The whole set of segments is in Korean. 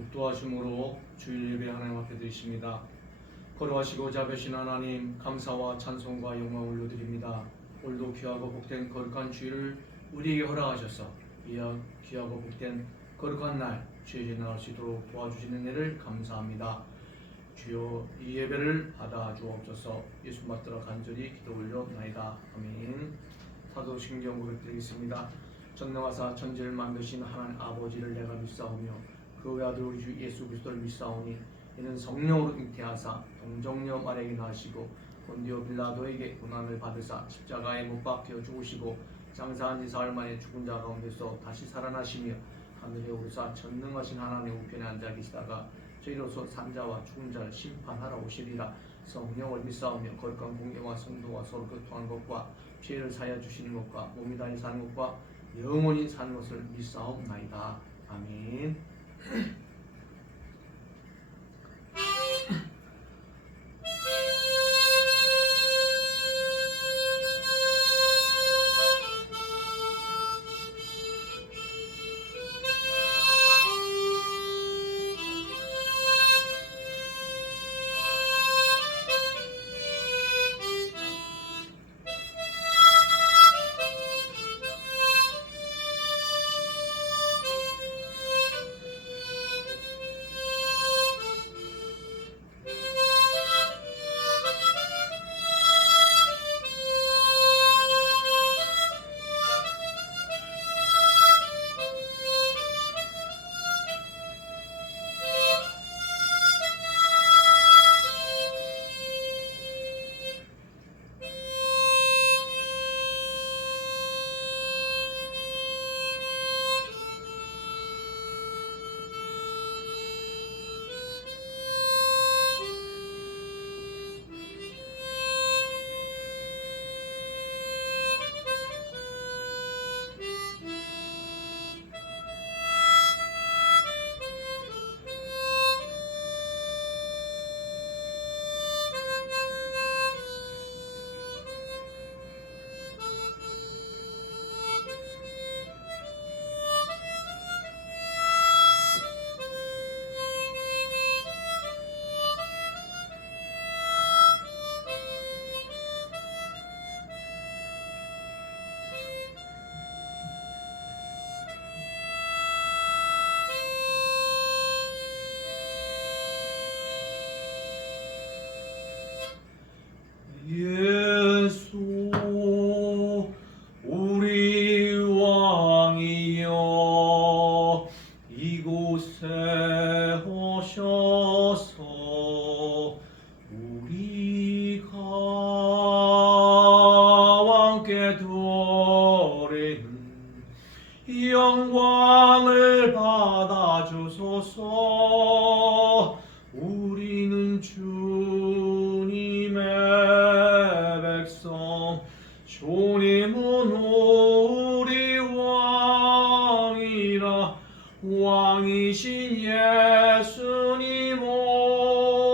독도하심으로 주일 예배 하나님 앞에 드리십니다. 거룩하시고 자비하신 하나님, 감사와 찬송과 영광을 올려드립니다. 오늘도 귀하고 복된 거룩한 주일을 우리에게 허락하셔서 이 귀하고 복된 거룩한 날 주의 나올 수 있도록 도와주시는 일을 감사합니다. 주여, 이 예배를 받아 주옵소서. 예수 받들어 간절히 기도 올려나이다. 아멘. 사도신경 고백드리겠습니다. 전능하사 천지를 만드신 하나님 아버지를 내가 믿사오며 그 외아들 우리 주 예수 그리스도를 믿사오니 이는 성령으로 잉태하사 동정녀 마리아에게 낳으시고 본디오 빌라도에게 고난을 받으사 십자가에 못 박혀 죽으시고 장사한 지 사흘 만에 죽은 자 가운데서 다시 살아나시며 하늘에 오르사 전능하신 하나님 우편에 앉아 계시다가 저희로서 산자와 죽은 자를 심판하러 오시리라. 성령을 믿사오며 거룩한 공예와 성도와 서로 교통한 것과 피해를 사하여 주시는 것과 몸이 다니 사는 것과 영원히 사는 것을 믿사옵나이다. 아멘. 예수 우리 왕이여 이곳에 오셔서 우리가 왕께 드리는 영광을 받아주소서. 우리는 주님의 백성, 주님은 우리 왕이라. 왕이신 예수님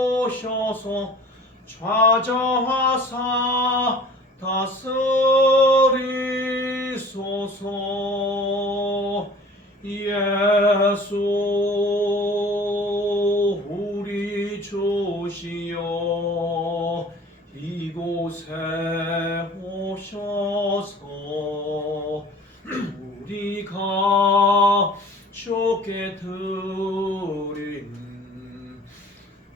오셔서 좌정하사 다스리소서. 예수 우리 주시여 이곳에 오셔서 우리가 주께 드리는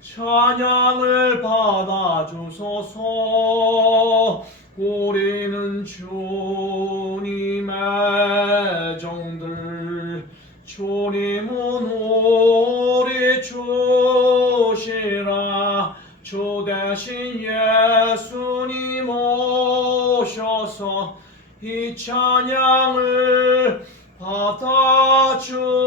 찬양을 받아주소서. 우리는 주님의 종들, 주님은 우리 주시라. 주 대신 예수님 오셔서 이 찬양을 받아주소서.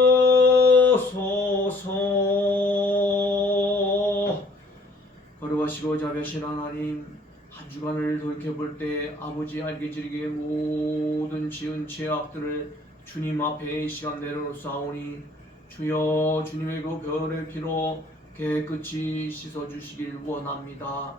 거룩하시고 자비하신 하나님, 한 주간을 돌이켜볼 때 아버지 알게 지르게 모든 지은 죄악들을 주님 앞에 이 시간 내려놓사오니 주여, 주님의 그 별의 피로 깨끗이 씻어주시길 원합니다.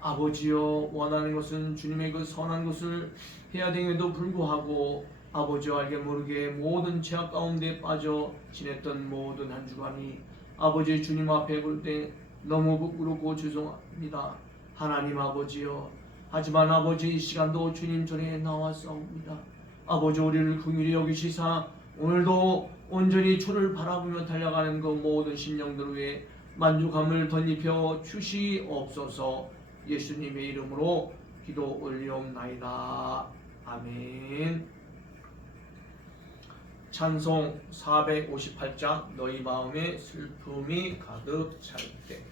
아버지여, 원하는 것은 주님의 그 선한 것을 해야 됨에도 불구하고 아버지와 알게 모르게 모든 죄악 가운데 빠져 지냈던 모든 한 주간이 아버지 주님 앞에 볼 때 너무 부끄럽고 죄송합니다. 하나님 아버지여, 하지만 아버지 이 시간도 주님 전에 나왔사옵니다. 아버지 우리를 긍휼히 여기시사 오늘도 온전히 주를 바라보며 달려가는 그 모든 심령들 위해 만족함을 덧입혀 주시옵소서. 예수님의 이름으로 기도 올리옵나이다. 아멘. 찬송 458장 너희 마음에 슬픔이 가득 찰 때.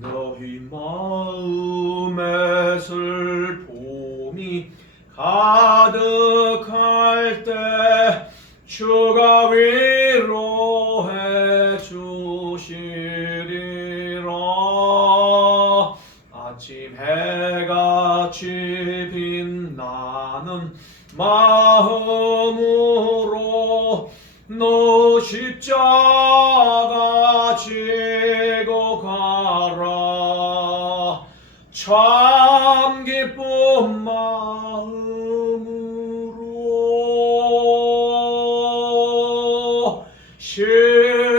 너희 마음에 슬픔이 가득할 때 주가 위로해 주시리라. 아침 해같이 빛나는 마음으로 너 십자가 지고 가라. 참 기쁜 마음으로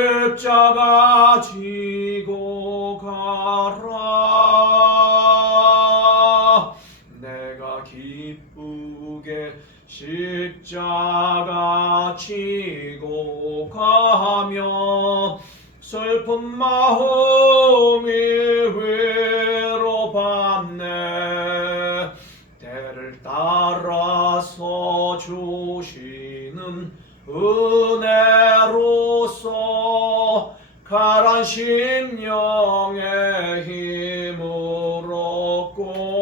십자가 지고 가라. 내가 기쁘게 십자가 지고 가며 슬픈 마음이 위로받네. 때를 따라서 주시는 은혜로서 가란 심령의 힘을 얻고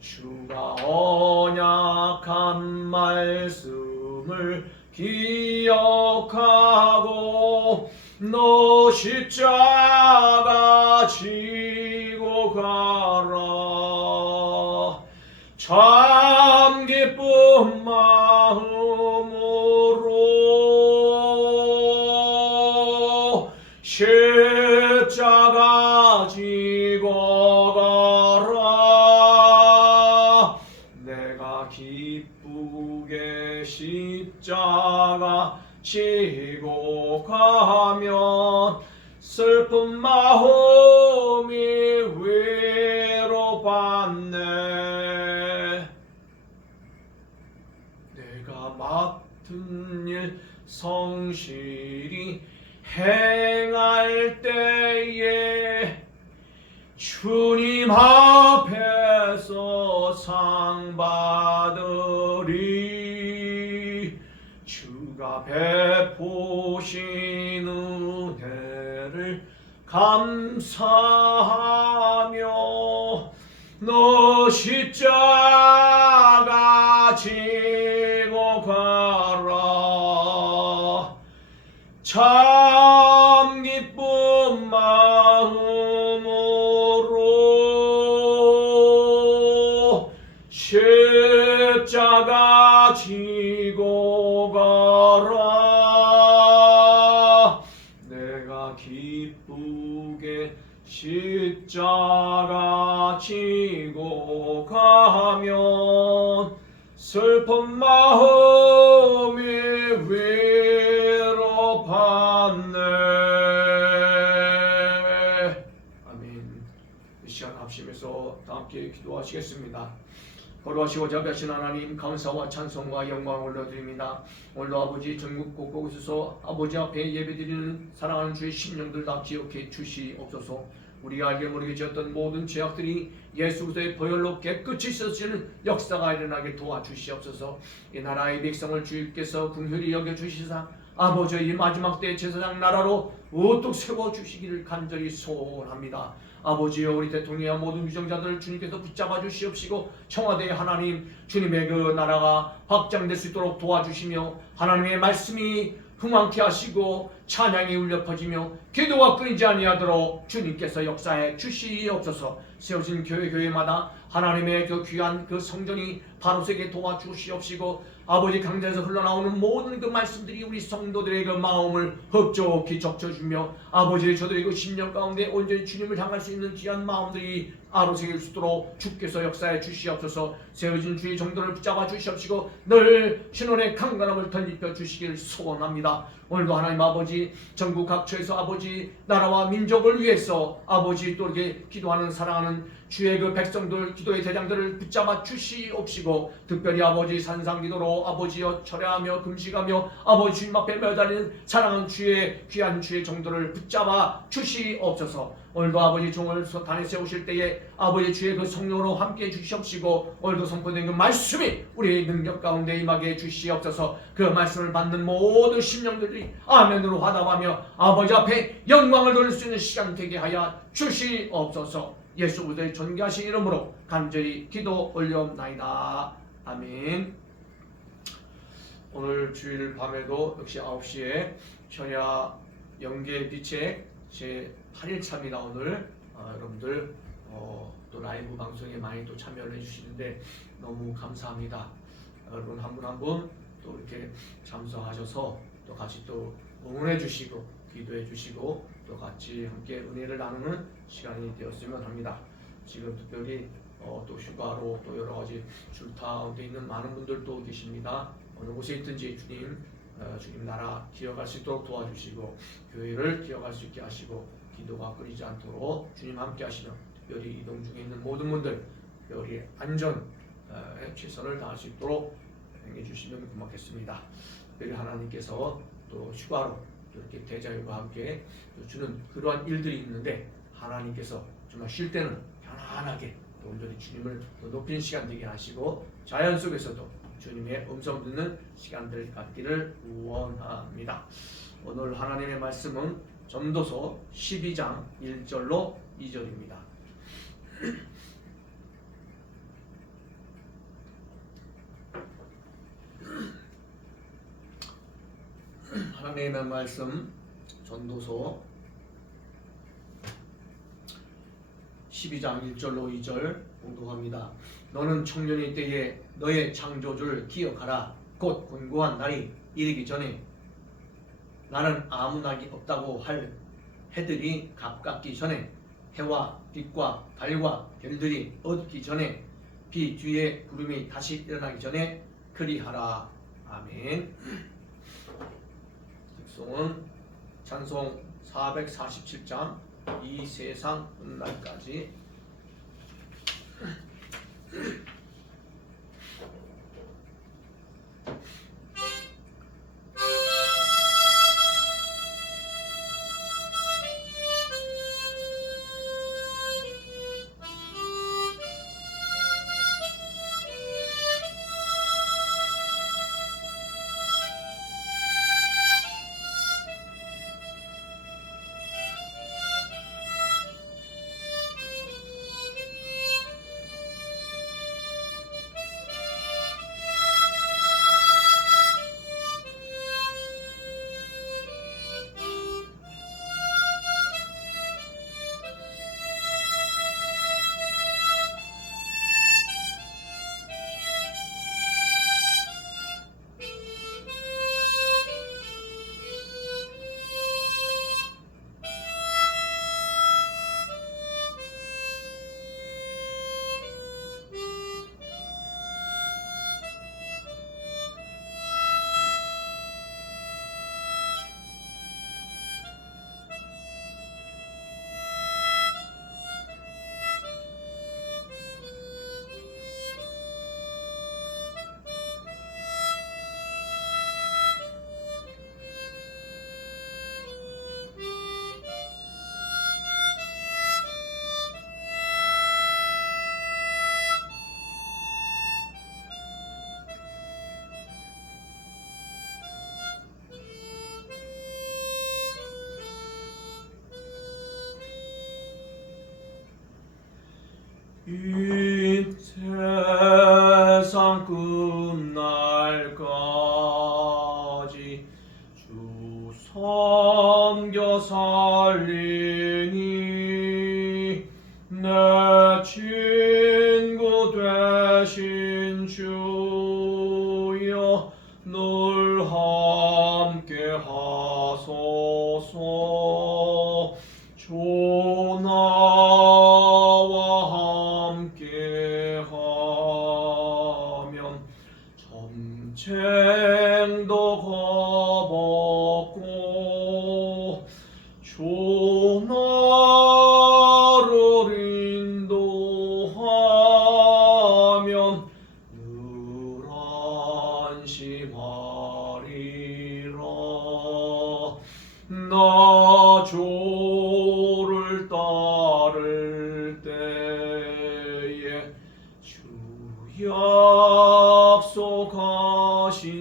주가 언약한 말씀을 기억하고 너 십자가 지고 가라. 참 기쁜 마음으로 십자가 지고 가라. 내가 기쁘게 십자가 지고 가면 슬픈 마음이 위로받네. 내가 맡은 일 성실히 행할 때에 주님 앞에서 상 받으리. 주가 베푸신 은혜를 감사하며 너 십자가 지고 가라. 참 기쁜 마음으로 십자가 지고 가라. 내가 기쁘게 십자가 지고 가면 슬픈 마음이 위로 받네. 아멘. 이 시간 합심해서 다 함께 기도하시겠습니다. 거룩하시고 자비하신 하나님, 감사와 찬송과 영광을 올려드립니다. 오늘도 아버지 전국 곳곳에서 아버지 앞에 예배드리는 사랑하는 주의 심령들 다 기억해 주시옵소서. 우리가 알게 모르게 지었던 모든 죄악들이 예수 그리스도의 보혈로 깨끗이 씻어지는 역사가 일어나게 도와주시옵소서. 이 나라의 백성을 주님께서 긍휼히 여겨주시사 아버지의 이 마지막 때의 제사장 나라로 우뚝 세워주시기를 간절히 소원합니다. 아버지여, 우리 대통령과 모든 위정자들을 주님께서 붙잡아 주시옵시고 청와대 하나님, 주님의 그 나라가 확장될 수 있도록 도와주시며 하나님의 말씀이 흥황케 하시고 찬양이 울려 퍼지며 기도가 끊이지 아니하도록 주님께서 역사해 주시옵소서. 세워진 교회마다 하나님의 그 귀한 그 성전이 바로 세게 도와주시옵시고 아버지 강단에서 흘러나오는 모든 그 말씀들이 우리 성도들의 그 마음을 흡족히 적셔주며 아버지 저들의 그 심령 가운데 온전히 주님을 향할 수 있는 귀한 마음들이 아로새길 수 있도록 주께서 역사해 주시옵소서. 세워진 주의 정도를 붙잡아 주시옵시고 늘 신원의 강건함을 덧입혀 주시기를 소원합니다. 오늘도 하나님 아버지 전국 각처에서 아버지 나라와 민족을 위해서 아버지 또 이렇게 기도하는 사랑하는 주의 그 백성들 기도의 대장들을 붙잡아 주시옵시고 특별히 아버지 산상기도로 아버지여 철야하며 금식하며 아버지 주님 앞에 매달리는 사랑하는 주의 귀한 주의 정도를 붙잡아 주시옵소서. 오늘도 아버지 종을 단에 세우실 때에 아버지 주의 그 성령으로 함께 주시옵시고 오늘도 선포된 그 말씀이 우리의 능력 가운데 임하게 주시옵소서. 그 말씀을 받는 모든 심령들이 아멘으로 화답하며 아버지 앞에 영광을 돌릴 수 있는 시간 되게 하여 주시옵소서. 예수 그리스도의 존귀하신 이름으로 간절히 기도 올려옵나이다. 아멘. 오늘 주일 밤에도 역시 9시에 철야 영계 빛의 제 8일차입니다. 오늘 여러분들 또 라이브 방송에 많이 또 참여를 해주시는데 너무 감사합니다. 여러분 한 분 한 분 또 이렇게 참석하셔서 또 같이 또 응원해 주시고 기도해 주시고 또 같이 함께 은혜를 나누는 시간이 되었으면 합니다. 지금 특별히 또 휴가로 또 여러 가지 줄타 가운데 있는 많은 분들도 계십니다. 어느 곳에 있든지 주님 나라 기억할 수 있도록 도와주시고 교회를 기억할 수 있게 하시고 기도가 끊이지 않도록 주님 함께 하시며 특별히 이동 중에 있는 모든 분들 특별히 안전에 최선을 다할 수 있도록 행해 주시면 고맙겠습니다. 특별히 하나님께서 또 휴가로 또 이렇게 대자유와 함께 또 주는 그러한 일들이 있는데 하나님께서 정말 쉴 때는 편안하게 또 온전히 주님을 또 높이는 시간 되게 하시고 자연 속에서도 주님의 음성 듣는 시간들 갖기를 원합니다. 오늘 하나님의 말씀은 전도서 12장 1절로 2절입니다. 하나님의 말씀 전도서 12장 1절로 2절 공독합니다. 너는 청년일 때에 너의 창조주를 기억하라. 곧 곤고한 날이 이르기 전에 나는 아무 낙이 없다고 할 해들이 갑갑기 전에 해와 빛과 달과 별들이 얻기 전에 비 뒤에 구름이 다시 일어나기 전에 그리하라. 아멘. 득송은 찬송 447장 이 세상 끝날까지. 이 세상 끝날까지 주 섬겨 살리니 내 친구 되신 주여 늘 함께 하소서. 주 나와 함께 하면 점쟁도 겁없고 주 나를 인도하면 늘 안심하리라. 나 주를 따를 때에 주 약속하신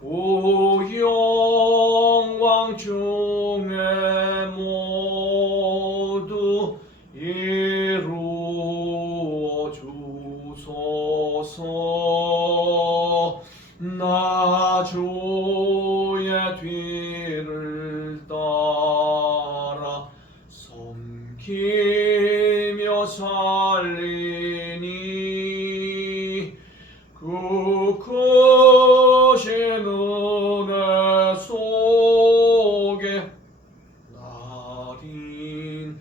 그 영광 중에 모두 이루어 주소서. 나 주의 뒤를 따라 섬기며 살리니 그 크신 은혜 속에 날 인도하소서.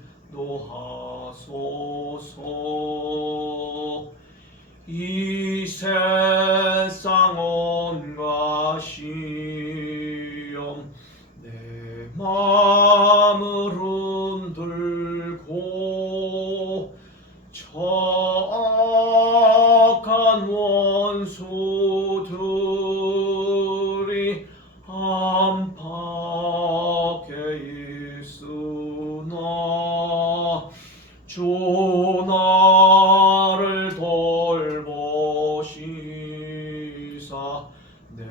이 세상 온갖 시험 내 마음을 흔들고 악한 원수들이 안팎에 있으나 주 나를 돌보시사 내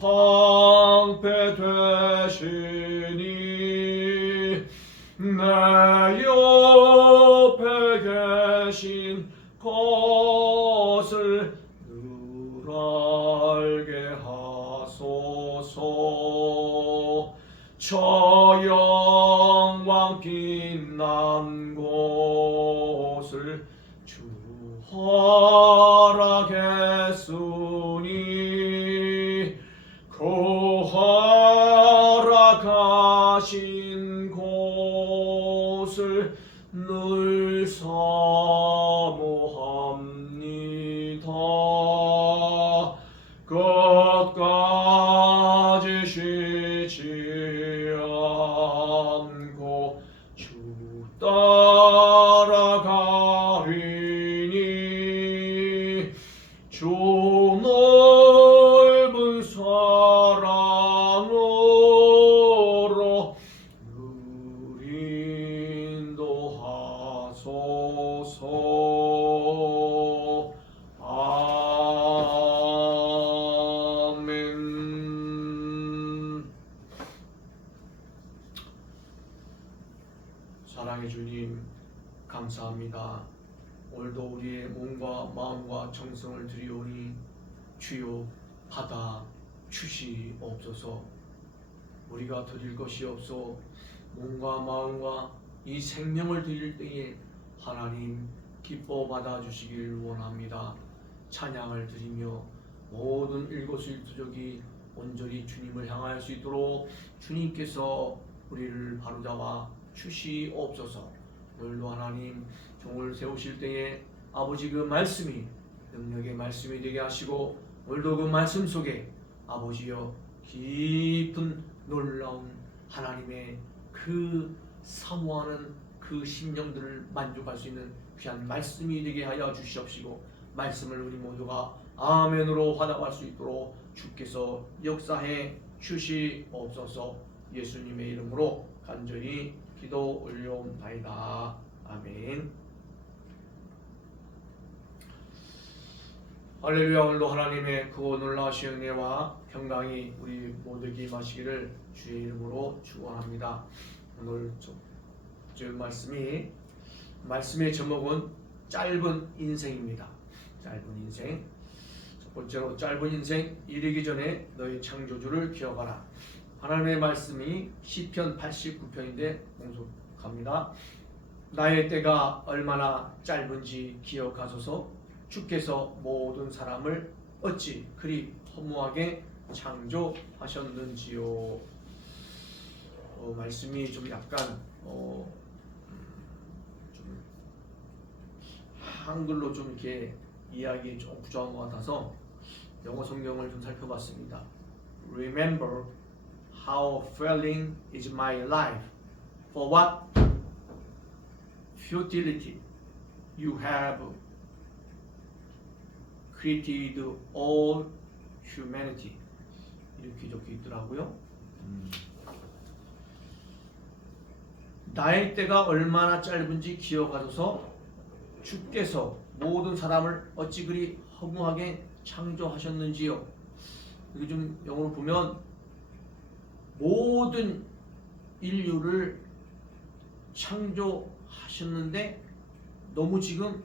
방패 되시니 내 옆에 계신 것을 늘 알게 하소서. 저 영광 빛난 곳을 주 허락했으니 그 허락하신 곳을 늘 사모합니다. 끝까지 쉬지 않고 주 따라가리니 주 넓은 사랑으로 늘 인도하소서. 아멘. 사랑의 주님, 감사합니다. 오늘도 우리의 몸과 마음과 정성을 드리오니 주여 받아 주시옵소서. 우리가 드릴 것이 없어 몸과 마음과 이 생명을 드릴 때에 하나님 기뻐 받아 주시길 원합니다. 찬양을 드리며 모든 일거수일투족이 온전히 주님을 향할 수 있도록 주님께서 우리를 바로잡아 주시옵소서. 오늘도 하나님 종을 세우실 때에 아버지 그 말씀이 능력의 말씀이 되게 하시고 오늘도 그 말씀 속에 아버지여 깊은 놀라운 하나님의 그 사모하는 그 심령들을 만족할 수 있는 귀한 말씀이 되게 하여 주시옵시고 말씀을 우리 모두가 아멘으로 화답할 수 있도록 주께서 역사해 주시옵소서. 예수님의 이름으로 간절히 기도 올려옵나이다. 아멘. 할렐루야. 오늘도 하나님의 그 놀라우신 은혜와 평강이 우리 모두에게 임하시기를 주의 이름으로 축원합니다. 오늘 저 말씀이 말씀의 제목은 짧은 인생입니다. 짧은 인생. 첫 번째로 짧은 인생 이르기 전에 너희 창조주를 기억하라. 하나님의 말씀이 시편 89편인데 공속합니다. 나의 때가 얼마나 짧은지 기억하소서. 주께서 모든 사람을 어찌 그리 허무하게 창조하셨는지요. 말씀이 좀 약간 좀 한글로 좀 이렇게 이야기 좀 부족한 것 같아서 영어 성경을 좀 살펴봤습니다. Remember how failing is my life. For what futility you have created all humanity. 이렇게 적혀 있더라고요. 나의 때가 얼마나 짧은지 기억하소서. 주께서 모든 사람을 어찌 그리 허무하게 창조하셨는지요. 이게 좀 영어로 보면 모든 인류를 창조하셨는데 너무 지금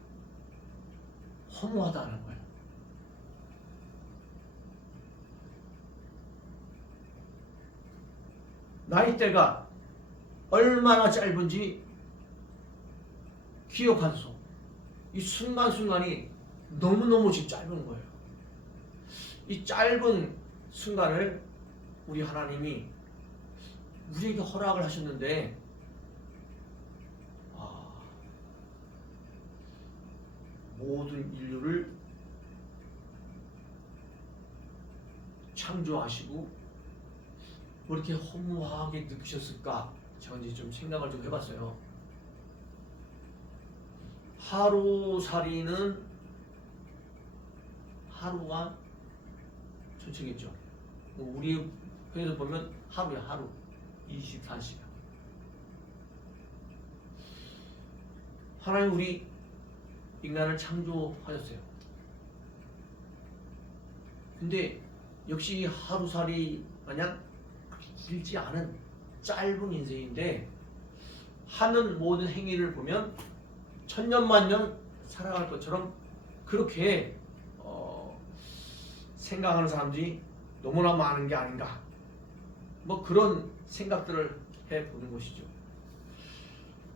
허무하다는 거예요. 나의 때가 얼마나 짧은지 기억하소서. 이 순간순간이 너무너무 지금 짧은 거예요. 이 짧은 순간을 우리 하나님이 우리에게 허락을 하셨는데 모든 인류를 창조하시고 왜 이렇게 허무하게 느끼셨을까? 제가 이제 좀 생각을 좀 해봤어요. 하루살이는 하루가 전체겠죠. 우리 편에서 보면 하루야, 하루 24시간. 하나님 우리 인간을 창조하셨어요. 근데 역시 하루살이 마냥 길지 않은 짧은 인생인데 하는 모든 행위를 보면 천년만년 살아갈 것처럼 그렇게 생각하는 사람들이 너무나 많은 게 아닌가, 뭐 그런 생각들을 해보는 것이죠.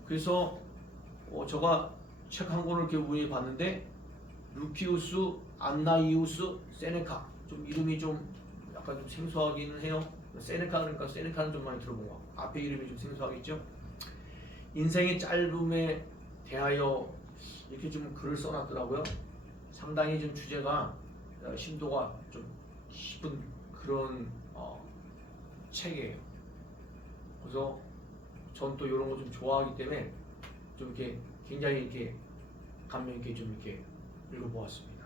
그래서 제가 책 한 권을 이렇게 우연히 봤는데 루키우스 안나이우스 세네카, 좀 이름이 좀 약간 좀 생소하기는 해요. 세네카 그러니까 세네카는 좀 많이 들어본 것 같고 앞에 이름이 좀 생소하겠죠. 인생의 짧음에 대하여 이렇게 좀 글을 써놨더라고요. 상당히 좀 주제가 심도가 좀 깊은 그런 책이에요. 그래서 전 또 이런 거 좀 좋아하기 때문에 좀 이렇게 굉장히 이렇게 감명 있게 좀 이렇게 읽어보았습니다.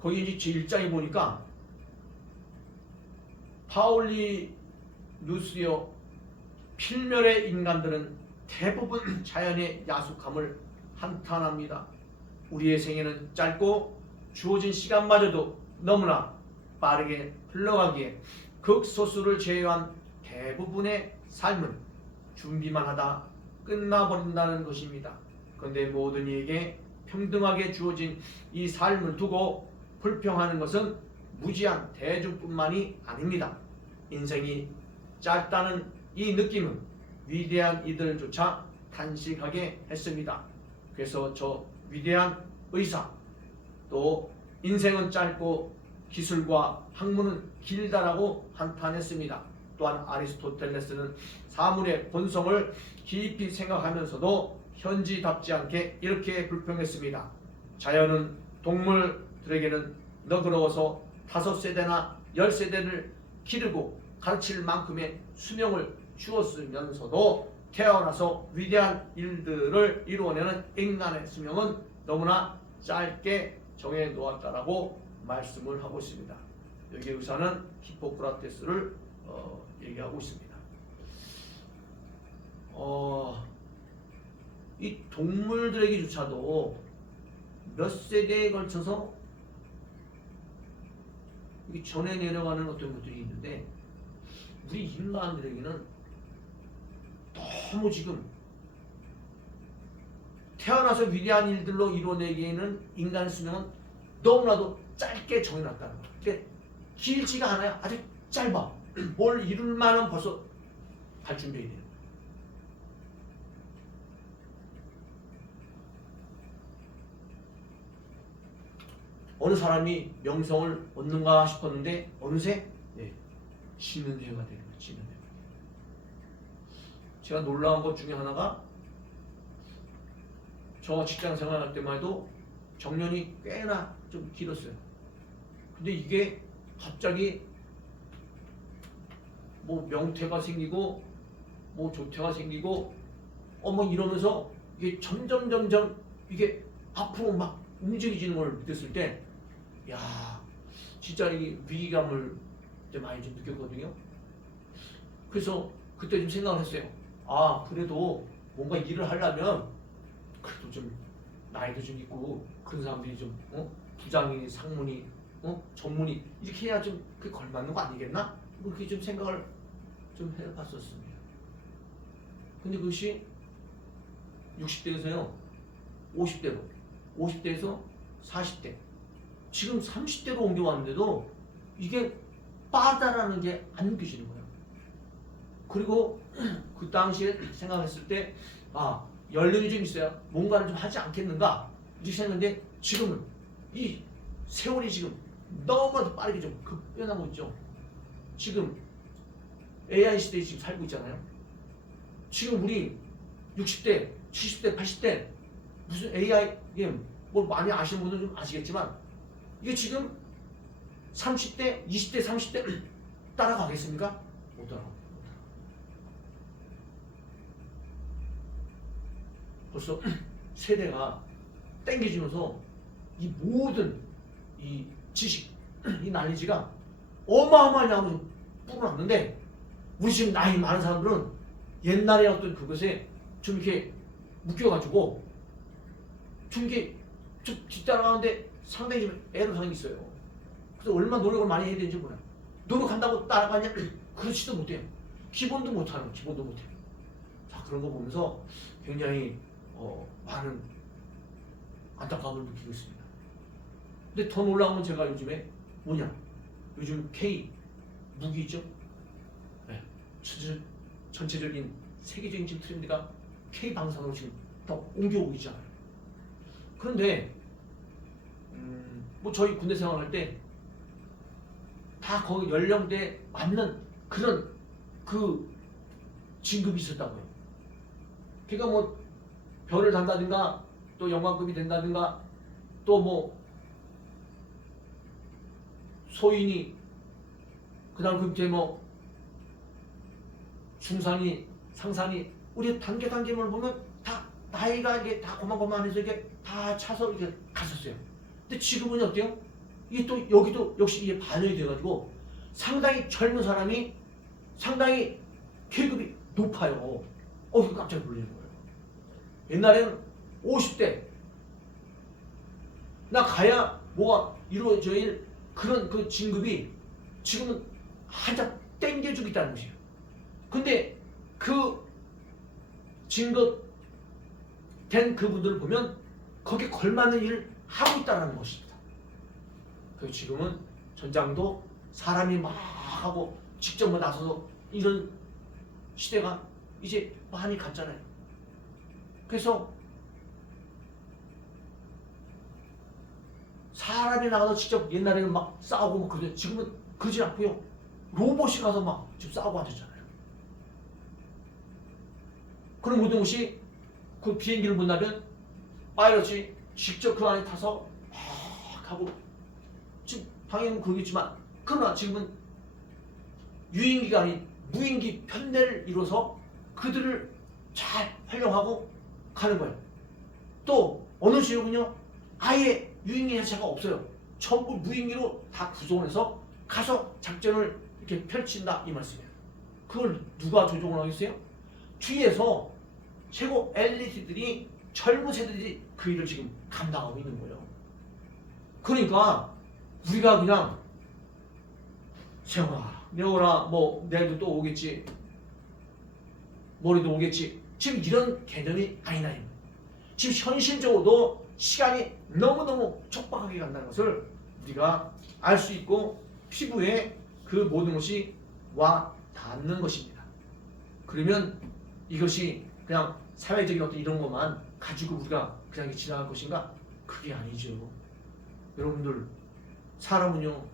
거기 이제 제 1장에 보니까 파울리 누스여 필멸의 인간들은 대부분 자연의 야속함을 한탄합니다. 우리의 생애는 짧고 주어진 시간마저도 너무나 빠르게 흘러가기에 극소수를 제외한 대부분의 삶은 준비만 하다 끝나버린다는 것입니다. 그런데 모든 이에게 평등하게 주어진 이 삶을 두고 불평하는 것은 무지한 대중뿐만이 아닙니다. 인생이 짧다는 이 느낌은 위대한 이들조차 탄식하게 했습니다. 그래서 저 위대한 의사, 또 인생은 짧고 기술과 학문은 길다라고 한탄했습니다. 또한 아리스토텔레스는 사물의 본성을 깊이 생각하면서도 현지답지 않게 이렇게 불평했습니다. 자연은 동물들에게는 너그러워서 5세대나 10세대를 기르고 가르칠 만큼의 수명을 주었으면서도 태어나서 위대한 일들을 이루어내는 인간의 수명은 너무나 짧게 정해 놓았다라고 말씀을 하고 있습니다. 여기 의사는 히포크라테스를 얘기하고 있습니다. 이 동물들에게조차도 몇 세대에 걸쳐서 이게 전해 내려가는 어떤 것들이 있는데 우리 인간들에게는 너무 지금 태어나서 위대한 일들로 이루어내기에는 인간의 수명은 너무나도 짧게 정해놨다는 거예요. 그러니까 길지가 않아요. 아주 짧아. 뭘 이룰 만한 벌써 갈 준비해야 돼요. 어느 사람이 명성을 얻는가 싶었는데 어느새 쉬는 해가 되는 거예요. 쉬는 해. 제가 놀라운 것 중에 하나가 저 직장 생활할 때만 해도 정년이 꽤나 좀 길었어요. 근데 이게 갑자기 뭐 명퇴가 생기고 뭐 조퇴가 생기고 뭐 이러면서 이게 점점 이게 앞으로 막 움직이지는 걸 느꼈을 때 야, 진짜 이 위기감을 그때 많이 좀 느꼈거든요. 그래서 그때 좀 생각을 했어요. 아, 그래도 뭔가 일을 하려면 그래도 좀 나이도 좀 있고 그런 사람들이 좀 부장이, 상무니, 전문이 이렇게 해야 좀 그게 걸맞는 거 아니겠나? 그렇게 좀 생각을 좀 해봤었습니다. 근데 그것이 60대에서요 50대로, 50대에서 40대, 지금 30대로 옮겨왔는데도 이게 빠르다라는 게 안 느껴지는 거예요. 그리고 그 당시에 생각했을 때 아, 연륜이 좀 있어야 뭔가를 좀 하지 않겠는가 이렇게 생각했는데 지금은 이 세월이 지금 너무나도 빠르게 좀 급변하고 있죠. 지금 AI 시대에 지금 살고 있잖아요. 지금 우리 60대, 70대, 80대 무슨 AI 뭐 많이 아시는 분들은 좀 아시겠지만 이게 지금 30대, 20대, 30대 따라가겠습니까? 못 따라가요. 벌써 세대가 땡겨지면서 이 모든 이 지식, 이 난리지가 어마어마하게 나오면서 불어났는데 우리 지금 나이 많은 사람들은 옛날에 어떤 그것에 좀 이렇게 묶여가지고 좀 이게 좀 뒤따라가는데 상당히 좀 애로사항이 있어요. 그래서 얼마나 노력을 많이 해야 되는지 몰라요. 노력한다고 따라가냐? 그렇지도 못해요. 기본도 못하는, 기본도 못해요. 자, 그런 거 보면서 굉장히 많은 안타까움을 느끼고 있습니다. 근데 더 놀라운 건 제가 요즘에 뭐냐? 요즘 K 무기 있죠? 네. 전체적인 세계적인 지금 트렌드가 K 방산으로 지금 더 옮겨오고 있잖아요. 그런데 뭐 저희 군대 생활할 때 다 거기 연령대에 맞는 그런 그 진급이 있었다고요. 그러니까 뭐 별을 단다든가 또 영관급이 된다든가 또 뭐 소인이 그다음 그 밑에 뭐 중산이 상산이 우리 단계를 보면 다 나이가 이게 다 고만고만해서 이게 다 차서 이렇게 갔었어요. 근데 지금은 어때요? 이게 또 여기도 역시 이게 반영이 돼가지고 상당히 젊은 사람이 상당히 계급이 높아요. 이거 깜짝 놀라는 거예요. 옛날에는 50대 나 가야 뭐가 이루어질 그런 그 진급이 지금은 한참 땡겨주고 있다는 것이에요. 근데 그 진급 된 그분들을 보면 거기에 걸맞는 일을 하고 있다는 것입니다. 그리고 지금은 전장도 사람이 막 하고 직접 나서서 이런 시대가 이제 많이 갔잖아요. 그래서 사람이 나가서 직접 옛날에는 막 싸우고 뭐 그러죠. 지금은 그러지 않고요. 로봇이 가서 막 지금 싸우고 앉았잖아요. 그런 모든 것이 그 비행기를 본다면 파일럿이 직접 그 안에 타서 막 하고 지금 당연히 그러겠지만 그러나 지금은 유인기가 아닌 무인기 편대를 이뤄서 그들을 잘 활용하고 가는 거예요. 또 어느 지역은요 아예 유인기 자체가 없어요. 전부 무인기로 다 구성해서 가서 작전을 이렇게 펼친다 이 말씀이에요. 그걸 누가 조종을 하겠어요? 뒤에서 최고 엘리트들이 젊은 세대들이 그 일을 지금 감당하고 있는 거예요. 그러니까 우리가 그냥 세월아 내오라 뭐 내일도 또 오겠지 모레도 오겠지. 지금 이런 개념이 아니다. 지금 현실적으로도 시간이 너무너무 촉박하게 간다는 것을 우리가 알 수 있고 피부에 그 모든 것이 와 닿는 것입니다. 그러면 이것이 그냥 사회적인 어떤 이런 것만 가지고 우리가 그냥 지나갈 것인가? 그게 아니죠. 여러분들 사람은요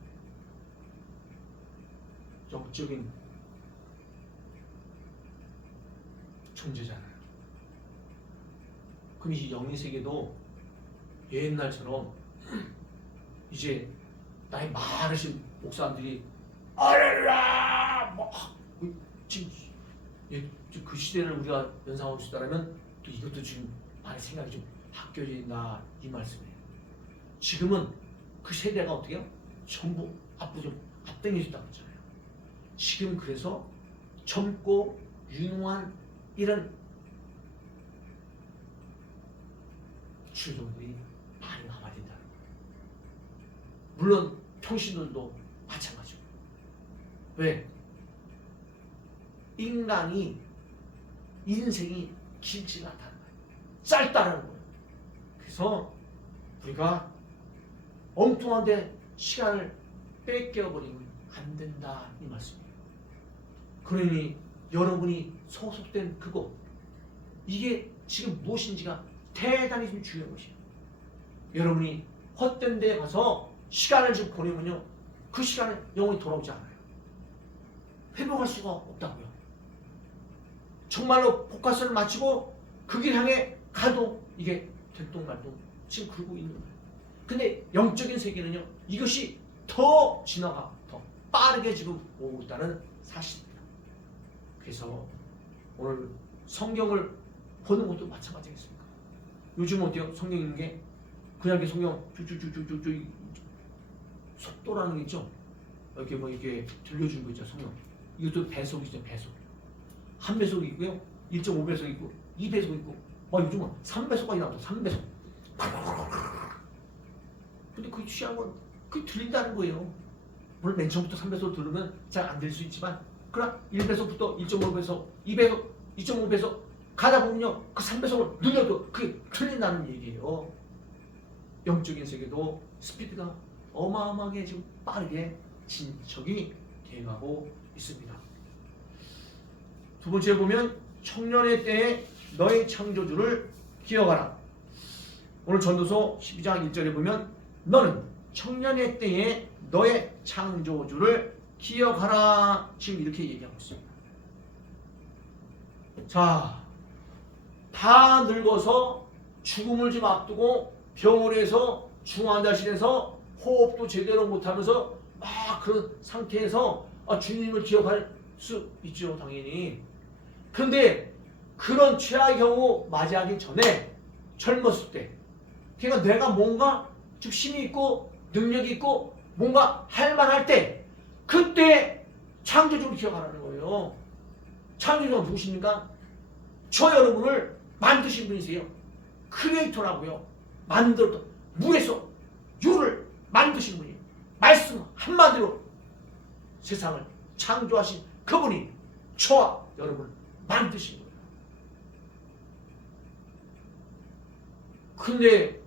영적인 존재잖아요. 그럼 이 영의 세계도 옛날처럼 이제 나이 많으신 목사님들이 아래라 뭐 지금 그 시대를 우리가 연상하고 싶다면 또 이것도 지금 많이 생각이 좀 바뀌어진다 이 말씀이에요. 지금은 그 세대가 어떻게 해요? 전부 앞으로 좀 앞당겨졌다고 했잖아요. 지금 그래서 젊고 유능한 이런 주종들이 많이 남아야 된다는 거예요. 물론 평신들도 마찬가지고. 왜? 인간이 인생이 길지가 않다는 거예요. 짧다는 거예요. 그래서 우리가 엉뚱한데 시간을 뺏겨버리면 안 된다 이 말씀이에요. 그러니 여러분이 소속된 그곳 이게 지금 무엇인지가 대단히 좀 중요한 것이에요. 여러분이 헛된 데에 가서 시간을 좀 보내면요 그 시간에 영원히 돌아오지 않아요. 회복할 수가 없다고요. 정말로 포커스를 맞추고 그 길 향해 가도 이게 될똥말똥 지금 그러고 있는 거예요. 근데 영적인 세계는요 이것이 더 진화가 더 빠르게 지금 오고 있다는 사실입니다. 그래서 오늘 성경을 보는 것도 마찬가지겠습니까? 요즘 어때요? 성경 읽는 게 그냥 이렇게 성경 쭉쭉쭉쭉쭉 속도라는 게 있죠. 이렇게 뭐 이렇게 들려주는 거 있죠. 성경 이것도 배속이죠. 배속 한 배속이 있고요 1.5배속 있고 2배속 있고 요즘은 3배속까지 나왔죠. 3배속 근데 그게 취한 건 그게 들린다는 거예요. 물론 맨 처음부터 3배속 들으면 잘 안 될 수 있지만 그러나 1배속부터 1.5배속 2배속 2.5배속 가다 보면요 그 3배속을 늘려도 그게 틀린다는 얘기예요. 영적인 세계도 스피드가 어마어마하게 지금 빠르게 진척이 돼가고 있습니다. 두 번째 보면 청년의 때에 너의 창조주를 기억하라. 오늘 전도서 12장 1절에 보면 너는 청년의 때에 너의 창조주를 기억하라. 지금 이렇게 얘기하고 있습니다. 자, 다 늙어서 죽음을 좀 앞두고 병원에서 중환자실에서 호흡도 제대로 못하면서 막 그런 상태에서 주님을 기억할 수 있죠. 당연히. 그런데 그런 최악의 경우 맞이하기 전에 젊었을 때 그러니까 내가 뭔가 좀 힘이 있고 능력이 있고 뭔가 할 만할 때 그때 창조주를 기억하라는 거예요. 창조주가 누구십니까? 저 여러분을 만드신 분이세요. 크리에이터라고요. 만들었던 무에서 유를 만드신 분이 말씀 한마디로 세상을 창조하신 그분이 저와 여러분을 만드신 거예요. 근데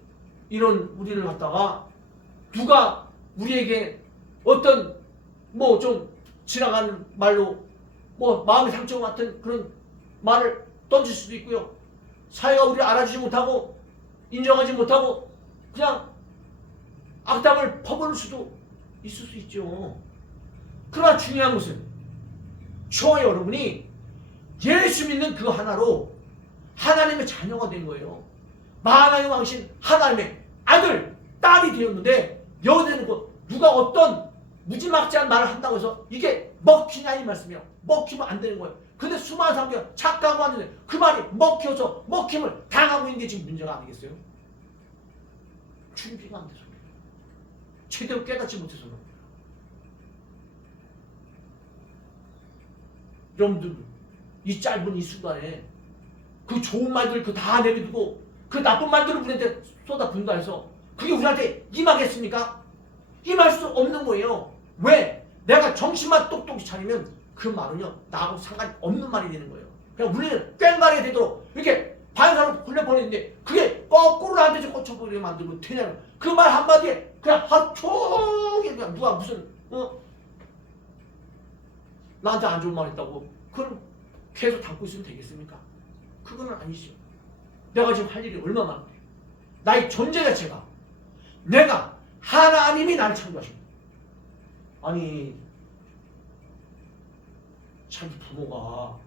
이런 우리를 갖다가 누가 우리에게 어떤 뭐 좀 지나가는 말로 뭐 마음의 상처 같은 그런 말을 던질 수도 있고요. 사회가 우리를 알아주지 못하고 인정하지 못하고 그냥 악담을 퍼부을 수도 있을 수 있죠. 그러나 중요한 것은 저와 여러분이 예수 믿는 그 하나로 하나님의 자녀가 된 거예요. 만왕의 왕신 하나님의 아들, 딸이 되었는데 여기서 그 누가 어떤 무지막지한 말을 한다고 해서 이게 먹히냐 이 말씀이에요. 먹히면 안 되는 거예요. 근데 수많은 사람들이 착각하고 하는데 그 말이 먹혀서 먹힘을 당하고 있는 게 지금 문제가 아니겠어요? 준비가 안 돼서 그래요. 제대로 깨닫지 못해서 그래요. 여러분들 이 짧은 이 순간에 그 좋은 말들 그 다 내비두고 그 나쁜 말들을 우리한테 쏟아붓는다 해서 그게 우리한테 임하겠습니까? 임할 수 없는 거예요. 왜? 내가 정신만 똑똑히 차리면 그 말은요 나하고 상관이 없는 말이 되는 거예요. 그냥 우리는 꽹가리가 되도록 이렇게 반사로 굴려버리는데 그게 거꾸로 나한테 꽂혀버리게 만들면 되냐는 그 말 한마디에 그냥 하루 종일 그냥 누가 무슨 나한테 안 좋은 말 했다고 그럼 계속 담고 있으면 되겠습니까? 그거는 아니죠. 내가 지금 할 일이 얼마나 많은데 나의 존재 자체가 내가 하나님이 나를 창조하십니다. 아니 자기 부모가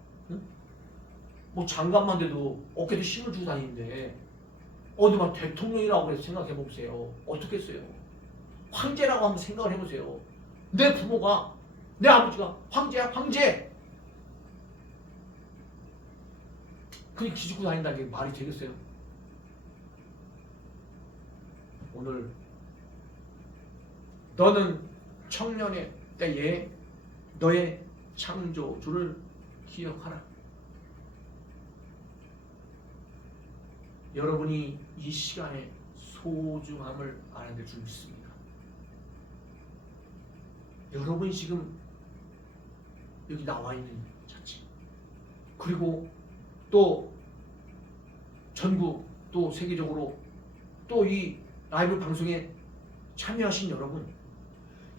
뭐 장관만 돼도 어깨도 힘을 주고 다니는데 어디 막 대통령이라고 해서 생각해 보세요. 어떻겠어요? 황제라고 한번 생각을 해보세요. 내 부모가 내 아버지가 황제야 황제. 그게 기죽고 다닌다는 게 말이 되겠어요? 오늘 너는 청년의 때에 너의 창조주를 기억하라. 여러분이 이 시간의 소중함을 알아야 될 줄 믿습니다. 여러분이 지금 여기 나와 있는 자체 그리고 또 전국 또 세계적으로 또 이 라이브 방송에 참여하신 여러분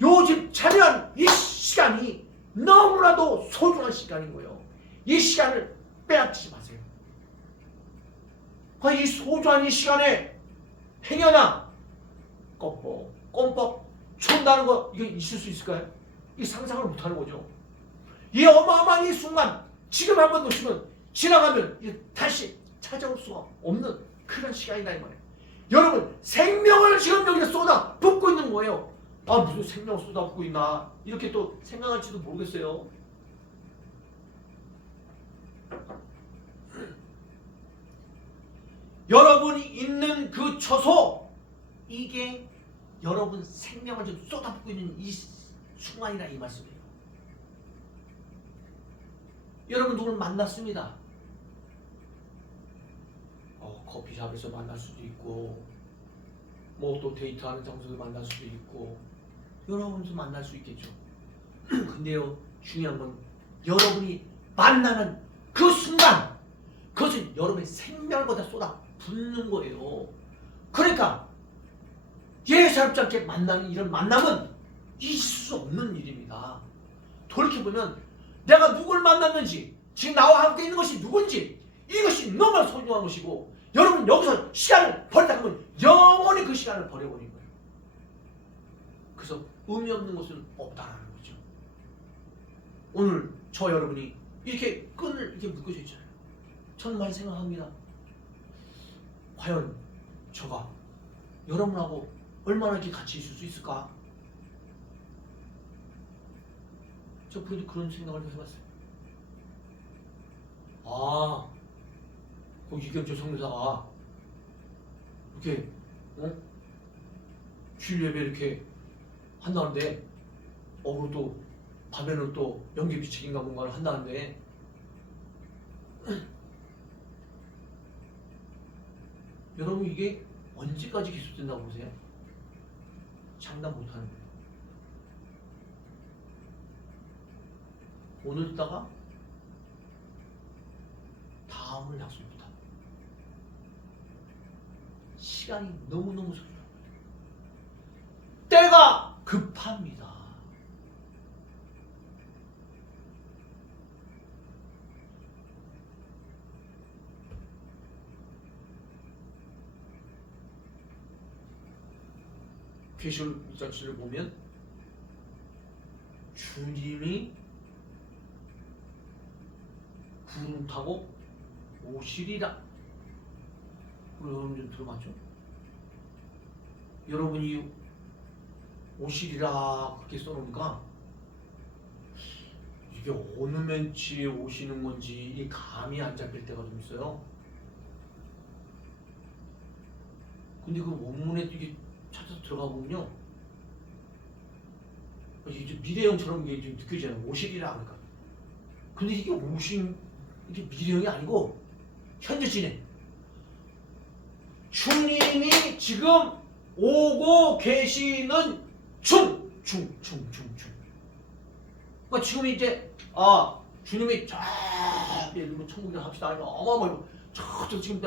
요즘 참여한 이 시간이 너무나도 소중한 시간인 거예요. 이 시간을 빼앗기지 마세요. 이 소중한 이 시간에 행여나 껌뻑 춘다는 거 이게 있을 수 있을까요? 이 상상을 못하는 거죠. 이 어마어마한 이 순간 지금 한번 놓치면 지나가면 다시 찾아올 수가 없는 그런 시간이다 이 말이에요. 여러분 생명을 지금 여기에 쏟아 붓고 있는 거예요. 아 무슨 생명을 쏟아 붓고 있나 이렇게 또 생각할지도 모르겠어요. 여러분이 있는 그 처소 이게 여러분 생명을 지금 쏟아붓고 있는 이 순간이라 이 말씀이에요. 여러분 누구를 만났습니다. 커피숍에서 만날 수도 있고 뭐 또 데이트하는 장소에서 만날 수도 있고 여러분도 만날 수 있겠죠. 근데요 중요한 건 여러분이 만나는 그 순간 그것은 여러분의 생명보다 쏟아 붓는 거예요. 그러니까 예사롭지 않게 만나는 이런 만남은 있을 수 없는 일입니다. 돌이켜보면 내가 누굴 만났는지 지금 나와 함께 있는 것이 누군지 이것이 너무나 소중한 것이고 여러분 여기서 시간을 버리다 보면 영원히 그 시간을 버려버린 거예요. 그래서 의미 없는 것은 없다라는 거죠. 오늘 저 여러분이 이렇게 끈을 이렇게 묶어져 있잖아요. 저는 많이 생각합니다. 과연 저가 여러분하고 얼마나 이렇게 같이 있을 수 있을까? 저 그래도 그런 생각을 해봤어요. 이경철 성교사가 이렇게 주일 예배 이렇게 한다는데 그리고 또 밤에는 또 연기 비책인가 뭔가를 한다는데 여러분 이게 언제까지 계속된다고 보세요? 장담 못하는 거예요. 오늘 있다가 다음을 약속 못합니다. 시간이 너무너무 소중합니다. 때가 급합니다. 계시록 1장을 보면 주님이 구름 타고 오시리라. 여러분 좀 들어봤죠? 여러분이 오시리라 그렇게 써놓으니까 이게 어느 멘치에 오시는 건지 이 감이 안 잡힐 때가 좀 있어요. 근데 그 원문에 이게 찾아서 들어가 보면요, 이게 좀 미래형처럼 이게 좀 느껴지잖아요. 오시리라 그러니까. 근데 이게 이게 미래형이 아니고 현재 진행. 주님이 지금 오고 계시는 중. 그러니까 지금 이제 주님이 저 예를 들면 천국이라 합시다. 아니면 어마어마하고 저 지금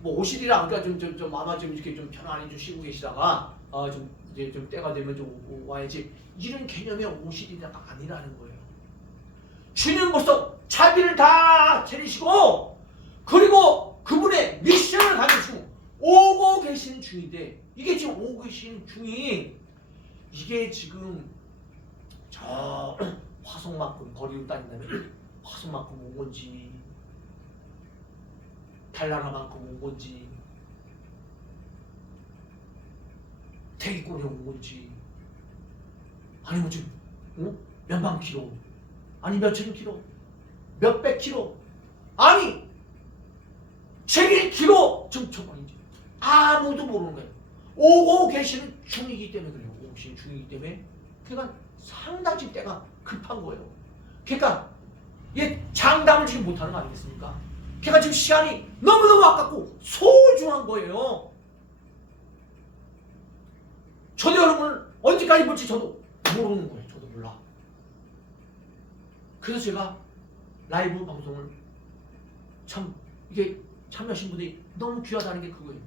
뭐 오실이라 그러니까 좀 아마 좀 이렇게 좀 편안히 좀 쉬고 계시다가 좀 이제 좀 때가 되면 좀 와야지, 이런 개념의 오실이라가 아니라는 거예요. 주님 벌써 자비를 다 차리시고 그리고 그분의 미션을 가지고 오고 계시는 중인데, 이게 지금 오고 계시는 중이 이게 지금 저 화성만큼 거리로 따진다면 화성만큼 온 건지 달나라만큼 온 건지 대기권에 온 건지, 아니면 지금 몇만 킬로, 아니 몇천 킬로, 몇백 킬로, 아니 제일 킬로 정초반인지 아무도 모르는 거예요. 오고 계시는 중이기 때문에 그래요. 오고 계시는 중이기 때문에 그러니까 상당히 때가 급한 거예요. 그러니까 얘 장담을 지금 못하는 거 아니겠습니까? 그러니까 지금 시간이 너무너무 아깝고 소중한 거예요. 저도 여러분을 언제까지 볼지 저도 모르는 거예요. 저도 몰라. 그래서 제가 라이브 방송을 참 이게 참여하신 분들이 너무 귀하다는 게 그거예요.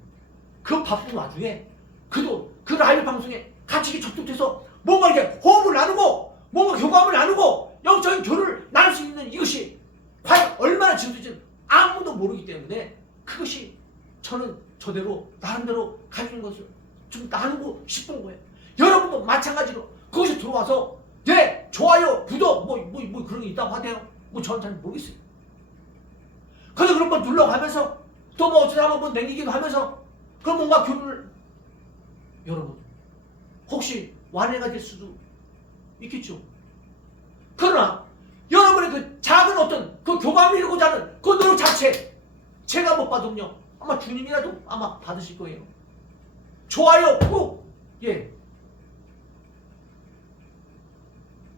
그 바쁜 와중에 그래도 그 라이브 방송에 같이 접촉돼서 뭔가 이렇게 호흡을 나누고 뭔가 교감을 나누고 영적인 교류를 나눌 수 있는 이것이 과연 얼마나 지금도 아무도 모르기 때문에 그것이 저는 저대로 나름대로 가지는 것을 좀 나누고 싶은 거예요. 여러분도 마찬가지로 거기서 들어와서 네 좋아요 구독 뭐 그런 게 있다고 하대요. 뭐 저는 잘 모르겠어요. 그래서 그런 걸 눌러가면서 또 뭐 어쩌다 한번 남기기도 하면서 그런 뭔가 교류를, 여러분 혹시 완해가 될 수도 있겠죠. 그러나 여러분의 그 작은 어떤 그 교감을 이루고자 하는 그 노력 자체 제가 못 받으면요 아마 주님이라도 아마 받으실 거예요. 좋아요 꾹, 예,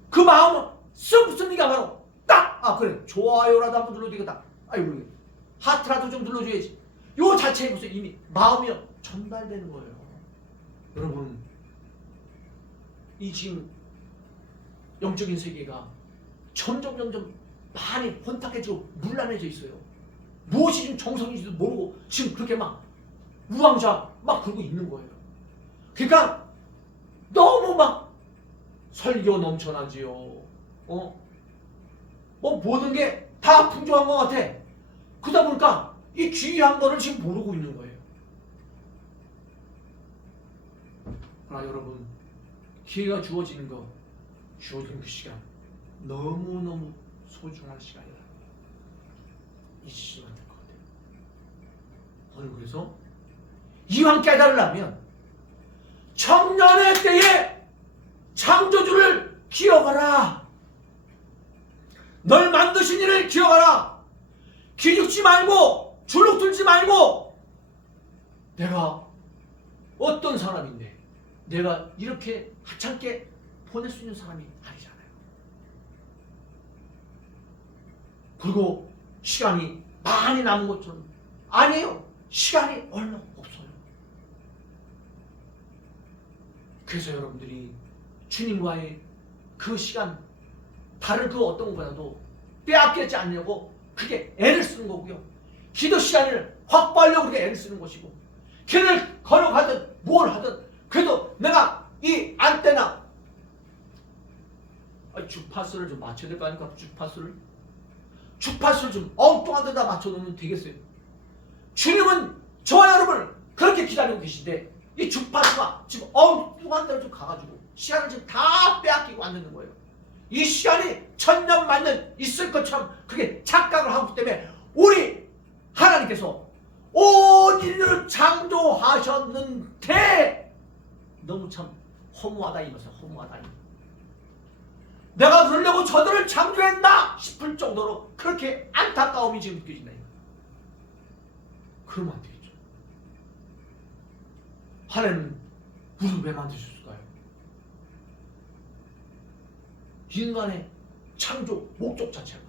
그 마음은 씁니까 바로 딱 그래 좋아요라도 한번 눌러도 되겠다. 아이고 하트라도 좀 눌러줘야지. 요 자체에 무슨 이미 마음이요 전달되는 거예요. 여러분 이 지금 영적인 세계가 점점 많이 혼탁해지고 문란해져 있어요. 무엇이 지금 정성인지도 모르고 지금 그렇게 막 우왕좌 막 그러고 있는 거예요. 그러니까 너무 막 설교 넘쳐나지요. 뭐 모든 게 다 풍족한 것 같아. 그러다 보니까 이 귀한 거를 지금 모르고 있는 거예요. 그러나 여러분 기회가 주어지는 그 시간 너무너무 소중한 시간이다. 잊으시면 안 될 것 같아요. 오늘 그래서 이왕 깨달으려면 청년의 때에 창조주를 기억하라. 널 만드신 이를 기억하라. 기죽지 말고 줄룩 들지 말고 내가 어떤 사람인데 내가 이렇게 하찮게 보낼 수 있는 사람이 아니잖아요. 그리고 시간이 많이 남은 것처럼 아니에요. 시간이 얼마 없어요. 그래서 여러분들이 주님과의 그 시간 다른 그 어떤 것보다도 빼앗기지 않으려고 그게 애를 쓰는 거고요. 기도 시간을 확보하려고 그렇게 애를 쓰는 것이고, 길을 걸어가든 뭘 하든 그래도 내가 이 안테나 주파수를 좀 맞춰야 될 거 아닙니까? 주파수를 좀 엉뚱한 데다 맞춰놓으면 되겠어요. 주님은 저와 여러분을 그렇게 기다리고 계신데 이 주파수가 지금 엉뚱한 데로 좀 가가지고 시간을 지금 다 빼앗기고 앉는 거예요. 이 시간이 천년 만년 있을 것처럼 그게 착각을 하기 때문에 우리 하나님께서 온 인류를 창조하셨는데 너무 참 허무하다 이거죠. 허무하다. 내가 그러려고 저들을 창조했나 싶을 정도로 그렇게 안타까움이 지금 느껴진다. 그러면 안 되겠죠. 하나님은 우리를 왜 만드셨을까요? 인간의 창조 목적 자체가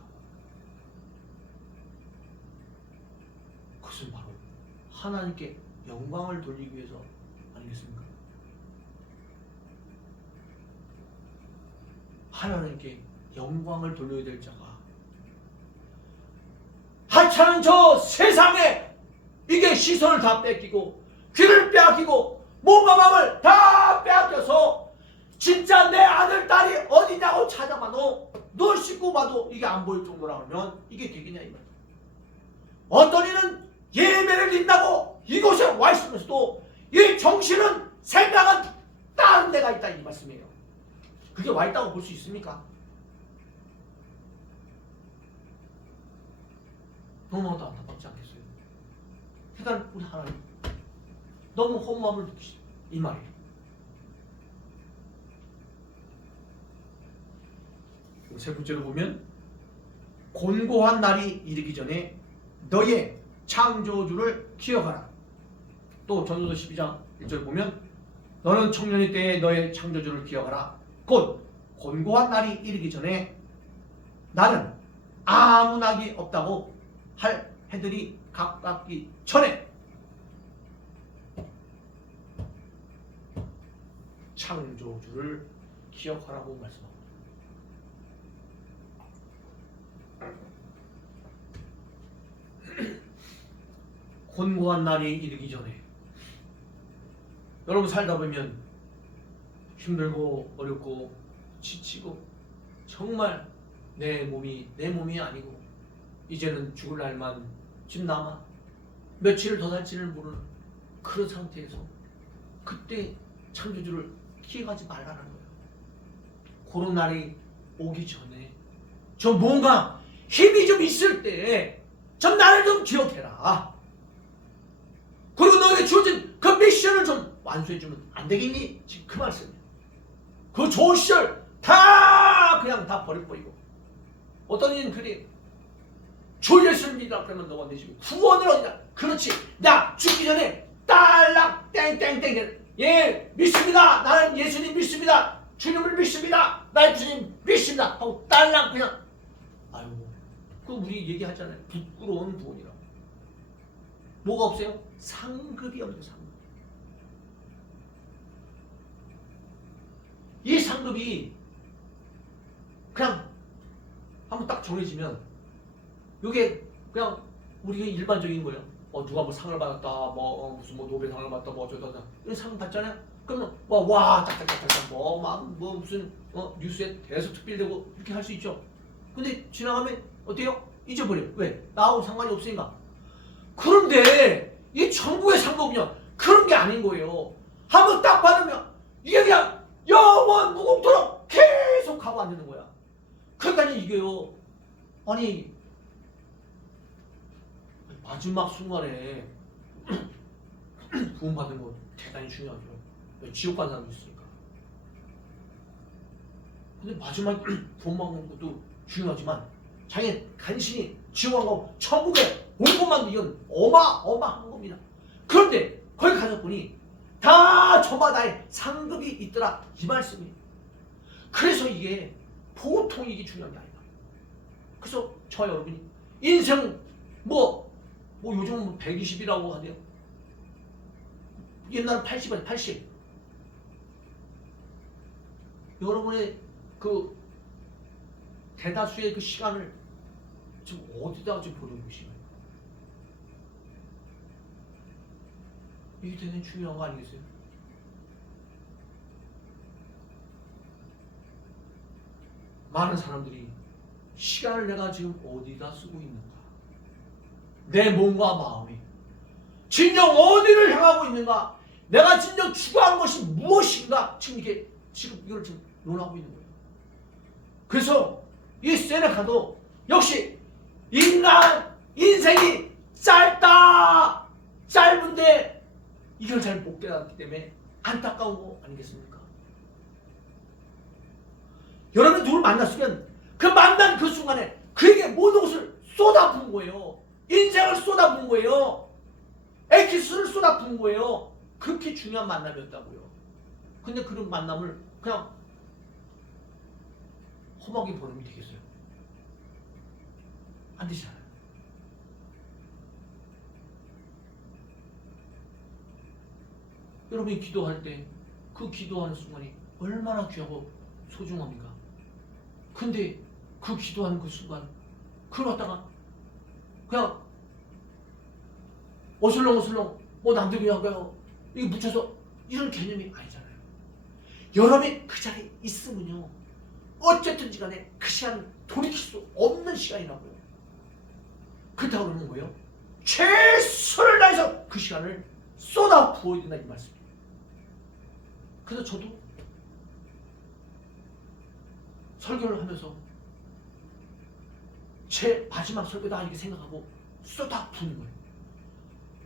그것은 바로 하나님께 영광을 돌리기 위해서 아니겠습니까? 하나님께 영광을 돌려야 될 자가 사는 저 세상에 이게 시선을 다 뺏기고 귀를 빼앗기고 몸과 마음을 다 빼앗겨서 진짜 내 아들 딸이 어디냐고 찾아봐도 널 씻고 봐도 이게 안 보일 정도라 하면 이게 되겠냐 이 말이야. 어떤 이는 예배를 드린다고 이곳에 와 있으면서도 이 정신은 생각은 다른 데가 있다 이 말씀이에요. 그게 와 있다고 볼 수 있습니까? 너무나도 안타깝지 않겠어요? 그러니까 우리 하나님 너무 허무함을 느끼시죠. 이 말이에요. 세 번째로 보면 곤고한 날이 이르기 전에 너의 창조주를 기억하라. 또 전도서 12장 1절 보면 너는 청년이 때에 너의 창조주를 기억하라. 곧 곤고한 날이 이르기 전에 나는 아무 낙이 없다고 할 해들이 가깝기 전에 창조주를 기억하라고 말씀합니다. 곤고한 날이 이르기 전에 여러분 살다 보면 힘들고 어렵고 지치고 정말 내 몸이 아니고 이제는 죽을 날만 집 남아 며칠을 더 살지를 모르는 그런 상태에서 그때 창조주를 기억하지 말라는 거예요. 그런 날이 오기 전에 저 뭔가 힘이 좀 있을 때 저 나를 좀 기억해라. 그리고 너에게 주어진 그 미션을 좀 완수해주면 안 되겠니? 지금 그 말씀이에요. 그 좋은 시절 다 그냥 다 버리고 어떤 이는 그래 주 예수를 믿으라 그러면 너가 내 집에 구원을 얻는다. 그렇지. 나 죽기 전에 딸락 땡땡땡 예 믿습니다. 나는 예수님 믿습니다. 주님을 믿습니다. 나의 주님 믿습니다. 하고 딸랑 그냥 아유 그 우리 얘기하잖아요. 부끄러운 구원이라고. 뭐가 없어요? 상급이 없는 상급. 이 상급이 그냥 한번 딱 정해지면 이게 그냥 우리가 일반적인 거예요. 누가 뭐 상을 받았다, 무슨 노벨상을 받았다, 어쩌다 이런 상 받잖아요. 그러면 와 짝짝짝짝 뭐 무슨 뉴스에 계속 특필되고 이렇게 할 수 있죠. 근데 지나가면 어때요? 잊어버려. 왜? 나하고 상관이 없으니까. 그런데 이 천국의 상급은요 그런 게 아닌 거예요. 한번 딱 받으면 이게 그냥 영원 무궁토록 계속 가고 안 되는 거야. 그러니까 이게요. 아니 마지막 순간에 구원받는 거 대단히 중요하죠. 지옥 가는 사람도 있으니까. 근데 마지막 구원받는 것도 중요하지만 자기 간신히 지옥 안 가고 천국에 온 것만도 이건 어마어마한 겁니다. 그런데 거기 가서 보니 다 저마다의 상급이 있더라 이 말씀이에요. 그래서 이게 보통 이게 중요한 게 아니다. 그래서 저 여러분이 인생 요즘은 120이라고 하네요. 옛날은 80이에요. 80. 여러분의 그 대다수의 그 시간을 지금 어디다 지금 보내고 계시나요? 이게 되게 중요한 거 아니겠어요? 많은 사람들이 시간을 내가 지금 어디다 쓰고 있는가? 내 몸과 마음이 진정 어디를 향하고 있는가? 내가 진정 추구하는 것이 무엇인가? 지금 이걸 지금 논하고 있는 거예요. 그래서 이 세네카도 역시 인간 인생이 짧은데 이걸 잘 못 깨닫기 때문에 안타까운 거 아니겠습니까? 여러분이 누굴 만났으면 그 만난 그 순간에 그에게 모든 것을 쏟아부은 거예요. 인생을 쏟아부은 거예요. 엑기스를 쏟아부은 거예요. 그렇게 중요한 만남이었다고요. 근데 그런 만남을 그냥 험하게 보내면 되겠어요? 안 되잖아요. 여러분이 기도할 때 그 기도하는 순간이 얼마나 귀하고 소중합니까? 근데 그 기도하는 그 순간 그걸 갖다가 그냥 어슬렁어슬렁 뭐 남들이 한 거요. 이거 묻혀서 이런 개념이 아니잖아요. 여러분이 그 자리에 있으면요. 어쨌든지 간에 그 시간은 돌이킬 수 없는 시간이라고요. 그렇다고 그러는 거예요. 최선을 다해서 그 시간을 쏟아 부어야 된다 이 말씀이에요. 그래서 저도 설교를 하면서 제 마지막 설교다 이렇게 생각하고 쏟아 부는 거예요.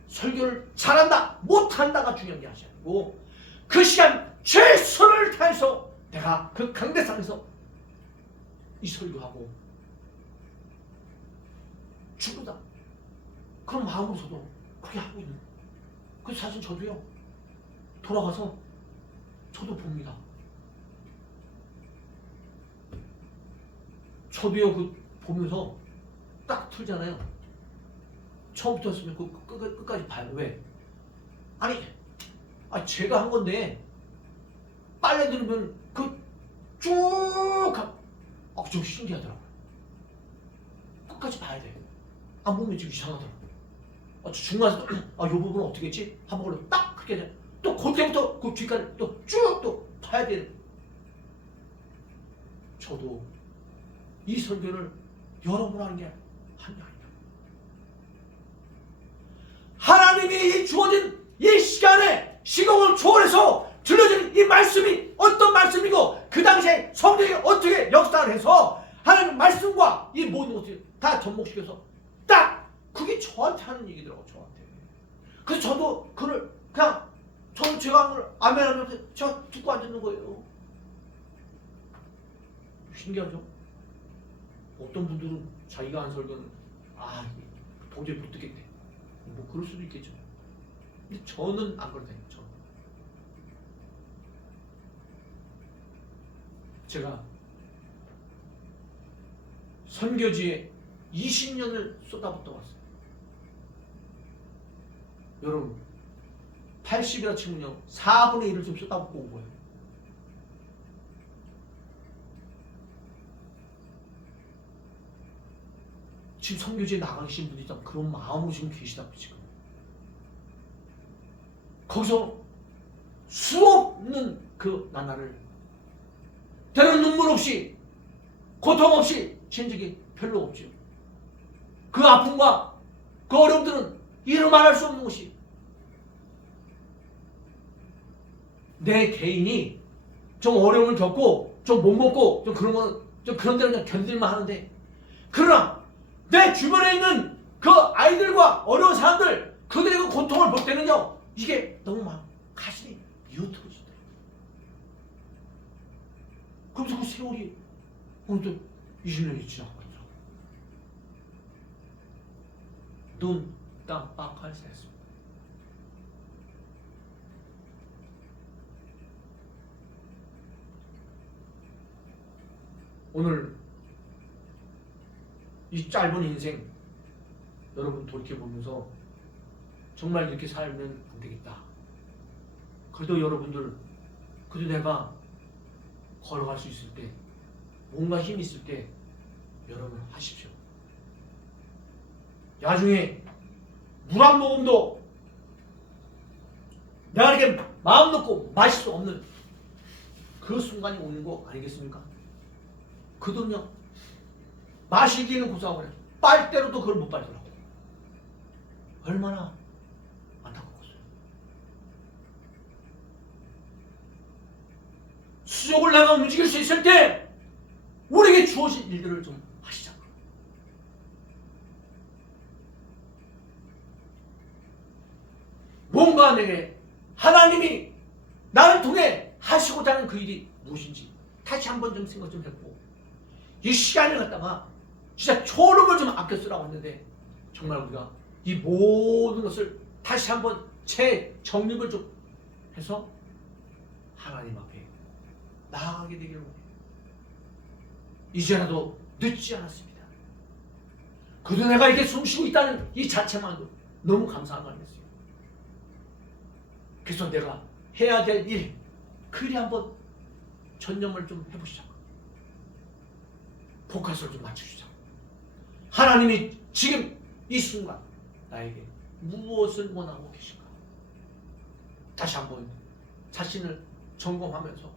설교를 잘한다 못한다가 중요한 게 아니고 그 시간 최선을 다해서 내가 그 강대상에서 이 설교하고 죽는다 그런 마음으로 저도 그렇게 하고 있는 거예요. 그래서 사실 저도요 돌아가서 저도 봅니다. 저도요 그 보면서 딱 틀잖아요. 처음부터 했으면 그 끝까지 봐요. 왜? 아니 제가 한 건데 빨래 들으면 좀 신기하더라고요. 끝까지 봐야 돼. 안 보면 좀 이상하더라고요. 중간에서 이 부분은 어떻게 했지? 한번 걸로 딱 그렇게 돼. 또 그때부터 그 뒤까지 또 쭉 또 봐야 되는. 저도 이 설교를 여러분 하는 게 아니에요. 하나님이 주어진 이 시간에 시공을 초월해서 들려주는 이 말씀이 어떤 말씀이고 그 당시에 성경이 어떻게 역사를 해서 하나님 말씀과 이 모든 것들이 다 접목시켜서 딱 그게 저한테 하는 얘기더라고. 저한테. 그래서 저도 그걸 그냥 제가 아멘 하면서 제가 듣고 앉았는 거예요. 신기하죠? 어떤 분들은 자기가 한 설교는 도저히 못 듣겠대. 뭐 그럴 수도 있겠죠. 근데 저는 안 그렇다니까요. 저는. 제가 선교지에 20년을 쏟아붓다 왔어요. 여러분 80이라 치면요 4분의 1을 좀 쏟아붓고 온 거예요. 지금 선교지에 나가 계신 분들이 다 그런 마음으로 지금 계시다고 지금. 거기서 수없는 그 나날을 때로는 눈물 없이 고통 없이 지은 적이 별로 없죠. 그 아픔과 그 어려움들은 이루 말할 수 없는 것이 내 개인이 좀 어려움을 겪고 좀 못 먹고 좀 그런 건 좀 그런 데는 그냥 견딜만 하는데 그러나 내 주변에 있는 그 아이들과 어려운 사람들 그들의 그 고통을 볼 때는요 이게 너무 막 가슴이 미어터진다. 그러면서 그 세월이 오늘도 20년이 지나고 있더라고. 눈 깜빡할 새였습니다. 오늘 이 짧은 인생 여러분 돌이켜보면서 정말 이렇게 살면 안 되겠다. 그래도 여러분들 그래도 내가 걸어갈 수 있을 때 뭔가 힘이 있을 때 여러분 하십시오. 나중에 물 한 모금도 내가 이렇게 마음 놓고 마실 수 없는 그 순간이 오는 거 아니겠습니까? 그들은요 마시기는 고사하고 빨대로도 그걸 못 빨더라고. 얼마나 안타까웠어요. 수족을 내가 움직일 수 있을 때 우리에게 주어진 일들을 좀 하시자. 뭔가 내게 하나님이 나를 통해 하시고자 하는 그 일이 무엇인지 다시 한번 좀 생각 좀 해보고 이 시간을 갖다가 진짜 초름을 좀 아껴 쓰라고 했는데 정말 우리가 이 모든 것을 다시 한번 재정립을 좀 해서 하나님 앞에 나아가게 되기를 원해요. 이제라도 늦지 않았습니다. 그래도 내가 이렇게 숨쉬고 있다는 이 자체만도 너무 감사한 거 아니겠어요? 그래서 내가 해야 될 일, 그 일에 한번 전념을 좀 해보시자고. 포커스를 좀 맞추시자고. 하나님이 지금 이 순간 나에게 무엇을 원하고 계신가? 다시 한번 자신을 점검하면서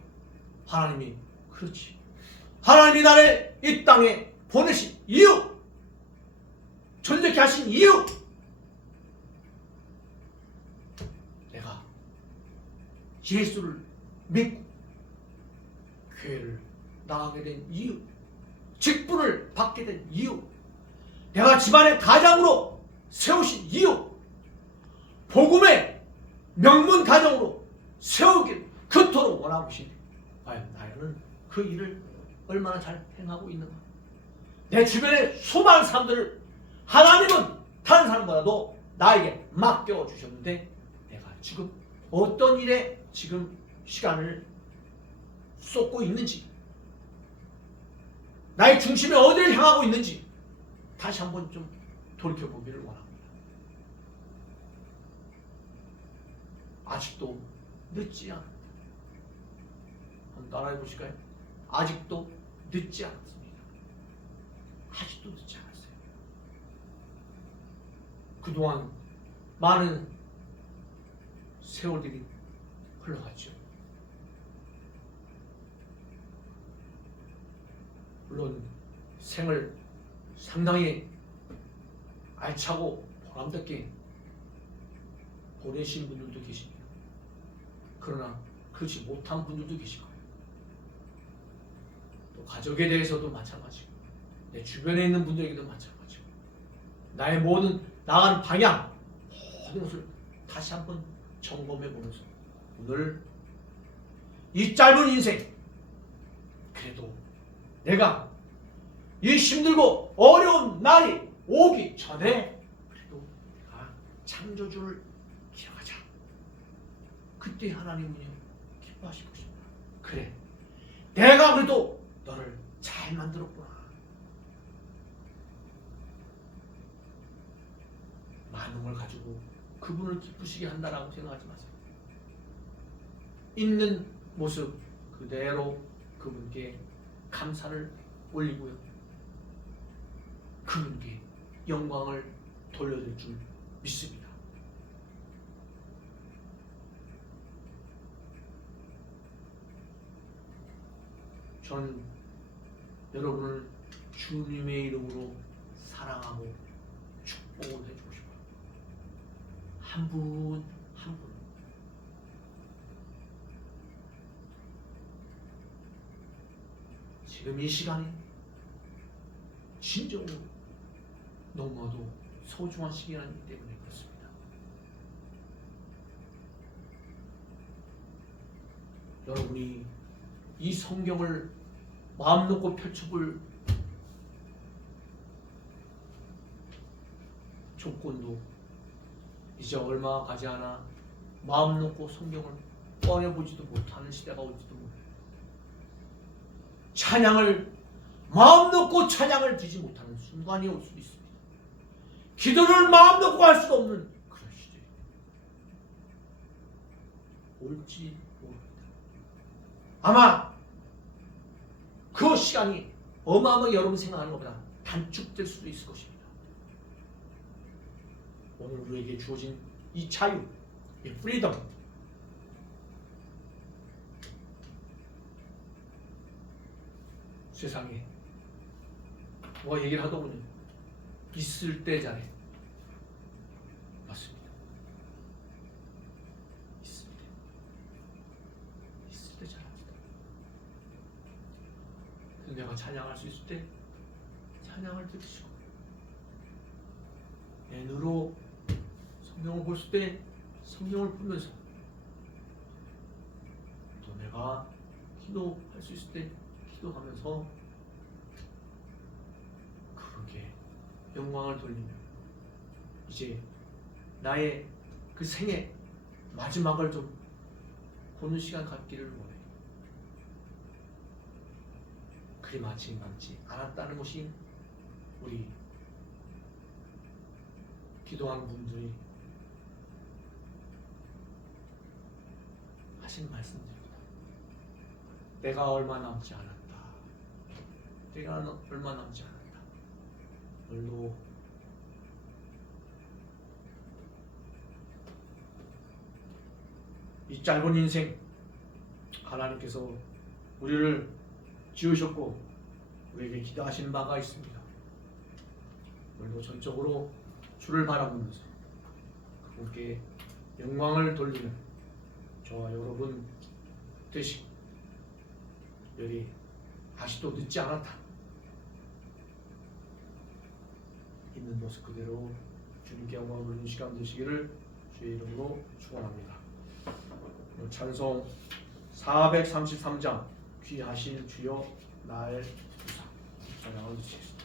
하나님이 그렇지. 하나님이 나를 이 땅에 보내신 이유, 존재케 하신 이유, 내가 예수를 믿고 교회를 나가게 된 이유, 직분을 받게 된 이유, 내가 집안의 가장으로 세우신 이유, 복음의 명문 가정으로 세우길 그토록 원하고 계신데 과연 나는 그 일을 얼마나 잘 행하고 있는가? 내 주변의 수많은 사람들을 하나님은 다른 사람보다도 나에게 맡겨주셨는데 내가 지금 어떤 일에 지금 시간을 쏟고 있는지, 나의 중심이 어디를 향하고 있는지 다시 한번 좀 돌이켜보기를 원합니다. 아직도 늦지 않았다. 한번 따라해 보실까요? 아직도 늦지 않았습니다. 아직도 늦지 않았어요. 그동안 많은 세월들이 흘러갔죠. 물론 생을 상당히 알차고 보람되게 보내신 분들도 계십니다. 그러나 그렇지 못한 분들도 계실 거예요. 또 가족에 대해서도 마찬가지고 내 주변에 있는 분들에게도 마찬가지고 나의 모든 나가는 방향 모든 것을 다시 한번 점검해 보면서 오늘 이 짧은 인생 그래도 내가 이 힘들고 어려운 날이 오기 전에 그래도 내가 창조주를 기억하자. 그때 하나님은요 기뻐하실 것입니다. 그래, 내가 그래도 너를 잘 만들었구나. 많은 걸 가지고 그분을 기쁘시게 한다라고 생각하지 마세요. 있는 모습 그대로 그분께 감사를 올리고요. 그분께 영광을 돌려드릴 줄 믿습니다. 저는 여러분을 주님의 이름으로 사랑하고 축복을 해주고 싶어요. 한 분 한 분. 지금 이 시간이 진정으로 너무나도 소중한 시기이기 때문에 그렇습니다. 여러분이 이 성경을 마음 놓고 펼쳐볼 조건도 이제 얼마 가지 않아 마음 놓고 성경을 꺼내보지도 못하는 시대가 올지도 몰라요. 찬양을 마음 놓고 찬양을 드리지 못하는 순간이 올 수도 있습니다. 기도를 마음 놓고 할 수 없는 그런 시대 올지 모릅니다. 아마 그 시간이 어마어마하게 여러분 생각하는 것보다 단축될 수도 있을 것입니다. 오늘 우리에게 주어진 이 자유, 이 프리덤, 세상에 뭐가 얘기를 하더군요. 있을 때 잘해. 맞습니다. 있을 때 잘합니다. 그래서 내가 찬양할 수 있을 때 찬양을 들으시고, 내 눈으로 성경을 볼 때 성경을 보면서, 또 내가 기도할 수 있을 때 기도하면서 그분께 영광을 돌리며 이제 나의 그 생애 마지막을 좀 보는 시간 갖기를 원해요. 그리 마침 남지 않았다는 것이 우리 기도하는 분들이 하신 말씀입니다. 내가 얼마 남지 않았다. 내가 얼마 남지 않았다. 오늘도 이 짧은 인생 하나님께서 우리를 지으셨고 우리에게 기도하신 바가 있습니다. 오늘도 전적으로 주를 바라보면서 그분께 영광을 돌리는 저와 여러분 되시고 여기 아직도 늦지 않았다. 있는 모습 그대로 주님께 영광을 돌리는 시간 되시기를 주의 이름으로 축원합니다. 찬송 433장 귀하신 주여 나의 부사 찬양을 드리겠습니다.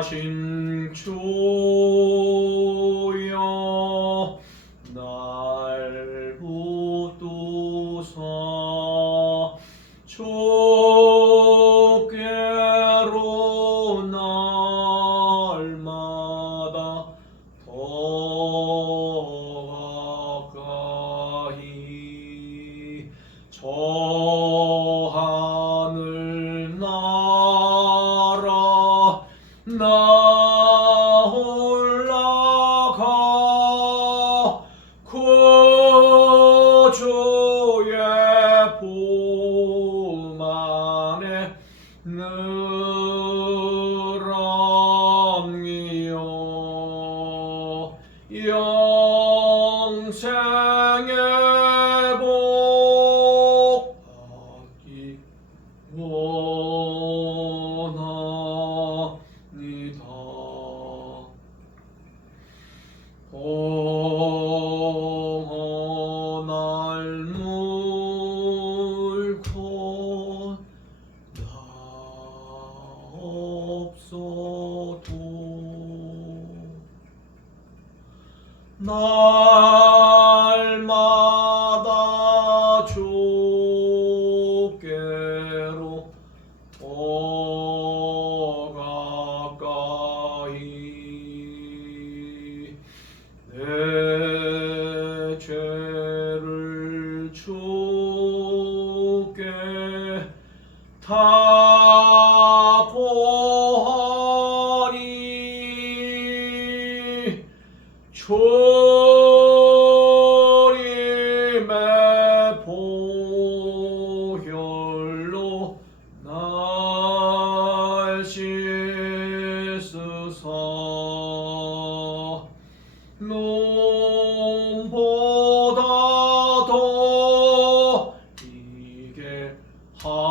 귀하신 주여 날 붙드사 주께로 날마다 더 가까이 저 하늘 나라 나 올라가 그 주의 품 안에 늘었니요 영생의 복 받기 원하니다. 봉헌할 물건 나 없어도 날마다 주께로 더 가까이 사고하니 주님의 보혈로 날 씻으사 눈보다 더 이게 하옵소서.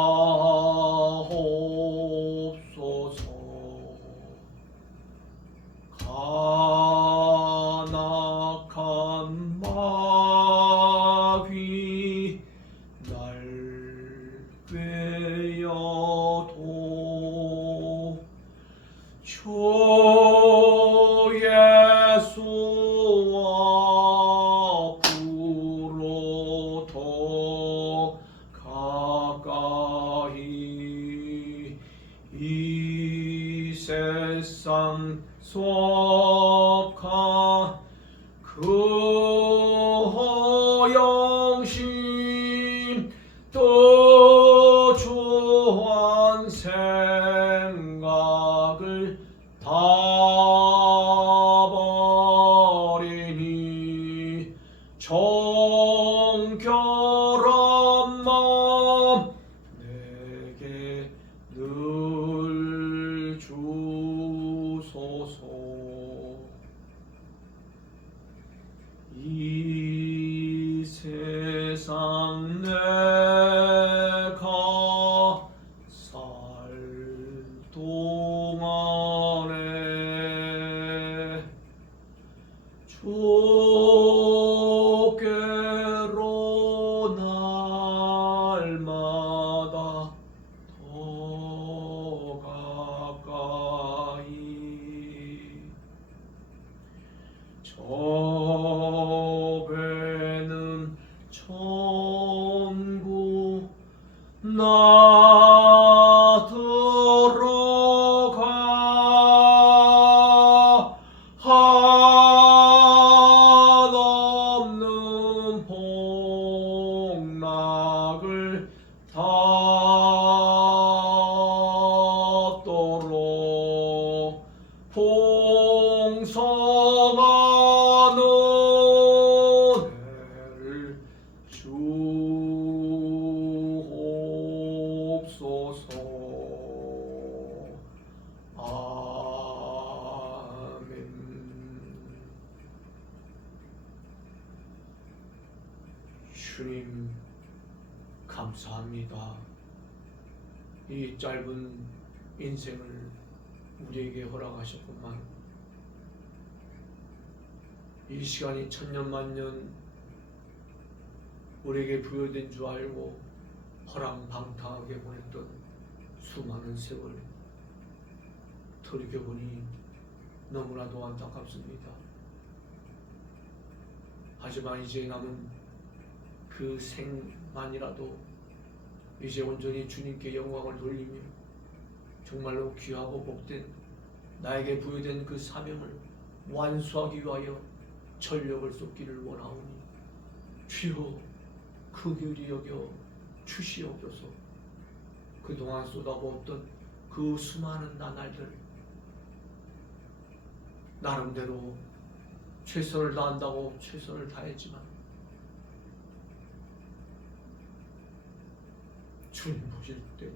간악한 마귀 날 꿰어도 주 예수와 앞으로 더 가까이 이 세상 속한 그 허영심 또 주한 생각을 다 버리니 정결한 마음 내게 늘 주소서. 이 세상 내가 살 동안에 주께로 날마다 더 가까이 저배는 천국 나 들어가 한없는 복락을 닫도록 풍성한 은혜를 주옵소서. 아멘. 주님 감사합니다. 이 짧은 인생을 우리에게 허락하셨구만. 이 시간이 천년만년 우리에게 부여된 줄 알고 허랑방탕하게 보냈던 수많은 세월 돌이켜보니 너무나도 안타깝습니다. 하지만 이제 남은 그 생만이라도 이제 온전히 주님께 영광을 돌리며 정말로 귀하고 복된 나에게 부여된 그 사명을 완수하기 위하여 전력을 쏟기를 원하오니 주여 긍휼히 여겨 주시옵소서. 그동안 쏟아부었던 그 수많은 나날들 나름대로 최선을 다한다고 최선을 다했지만 주님 보실 때는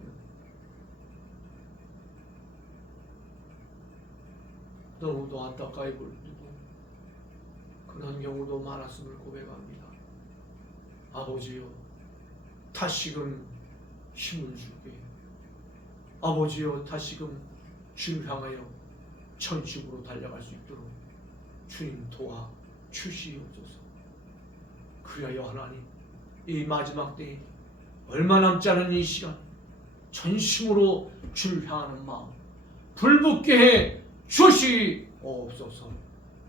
너무도 안타까이 보이고 그런 경우도 많았음을 고백합니다. 아버지여 다시금 힘을 주게, 아버지여 다시금 주를 향하여 전식으로 달려갈 수 있도록 주님 도와 주시옵소서. 그리하여 하나님 이 마지막 때에 얼마 남지 않은 이 시간 전심으로 주를 향하는 마음 불붙게 해 주시옵소서.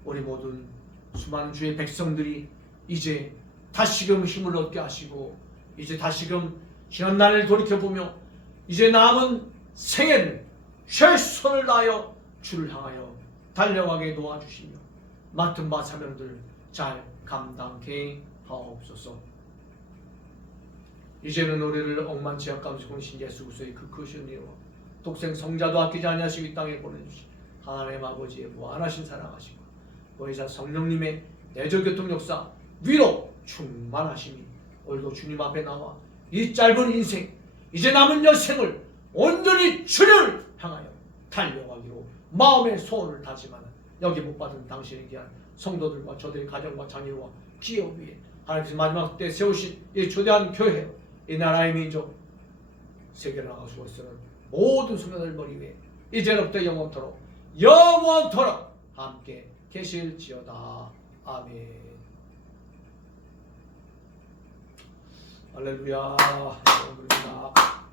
우리 모든 수많은 주의 백성들이 이제 다시금 힘을 얻게 하시고 이제 다시금 지난 날을 돌이켜보며 이제 남은 생애를 최선을 다하여 주를 향하여 달려가게 도와주시며 맡은 바 사명들 잘 감당케 하옵소서. 이제는 우리를 억만치 약감스러운 신 예수 그리스도의 그 크신 이와 독생 성자도 아끼지 아니하시고 이 땅에 보내주신 하나님 아버지의 무한하신 사랑하시고 보혜사 성령님의 내조교통 역사 위로 충만하심이 오늘도 주님 앞에 나와 이 짧은 인생 이제 남은 여생을 온전히 주를 향하여 달려가기로 마음의 소원을 다짐하는 여기 못 받은 당신의 귀한 성도들과 저들의 가정과 자녀와 기업 위에 하나님께서 마지막 때 세우신 이 초대한 교회 이 나라의 민족 세계를 나가시고 있는 모든 소명을 머리 위에 이제로부터 영원토록 함께 계실지어다. 아멘. 할렐루야. 감사합니다.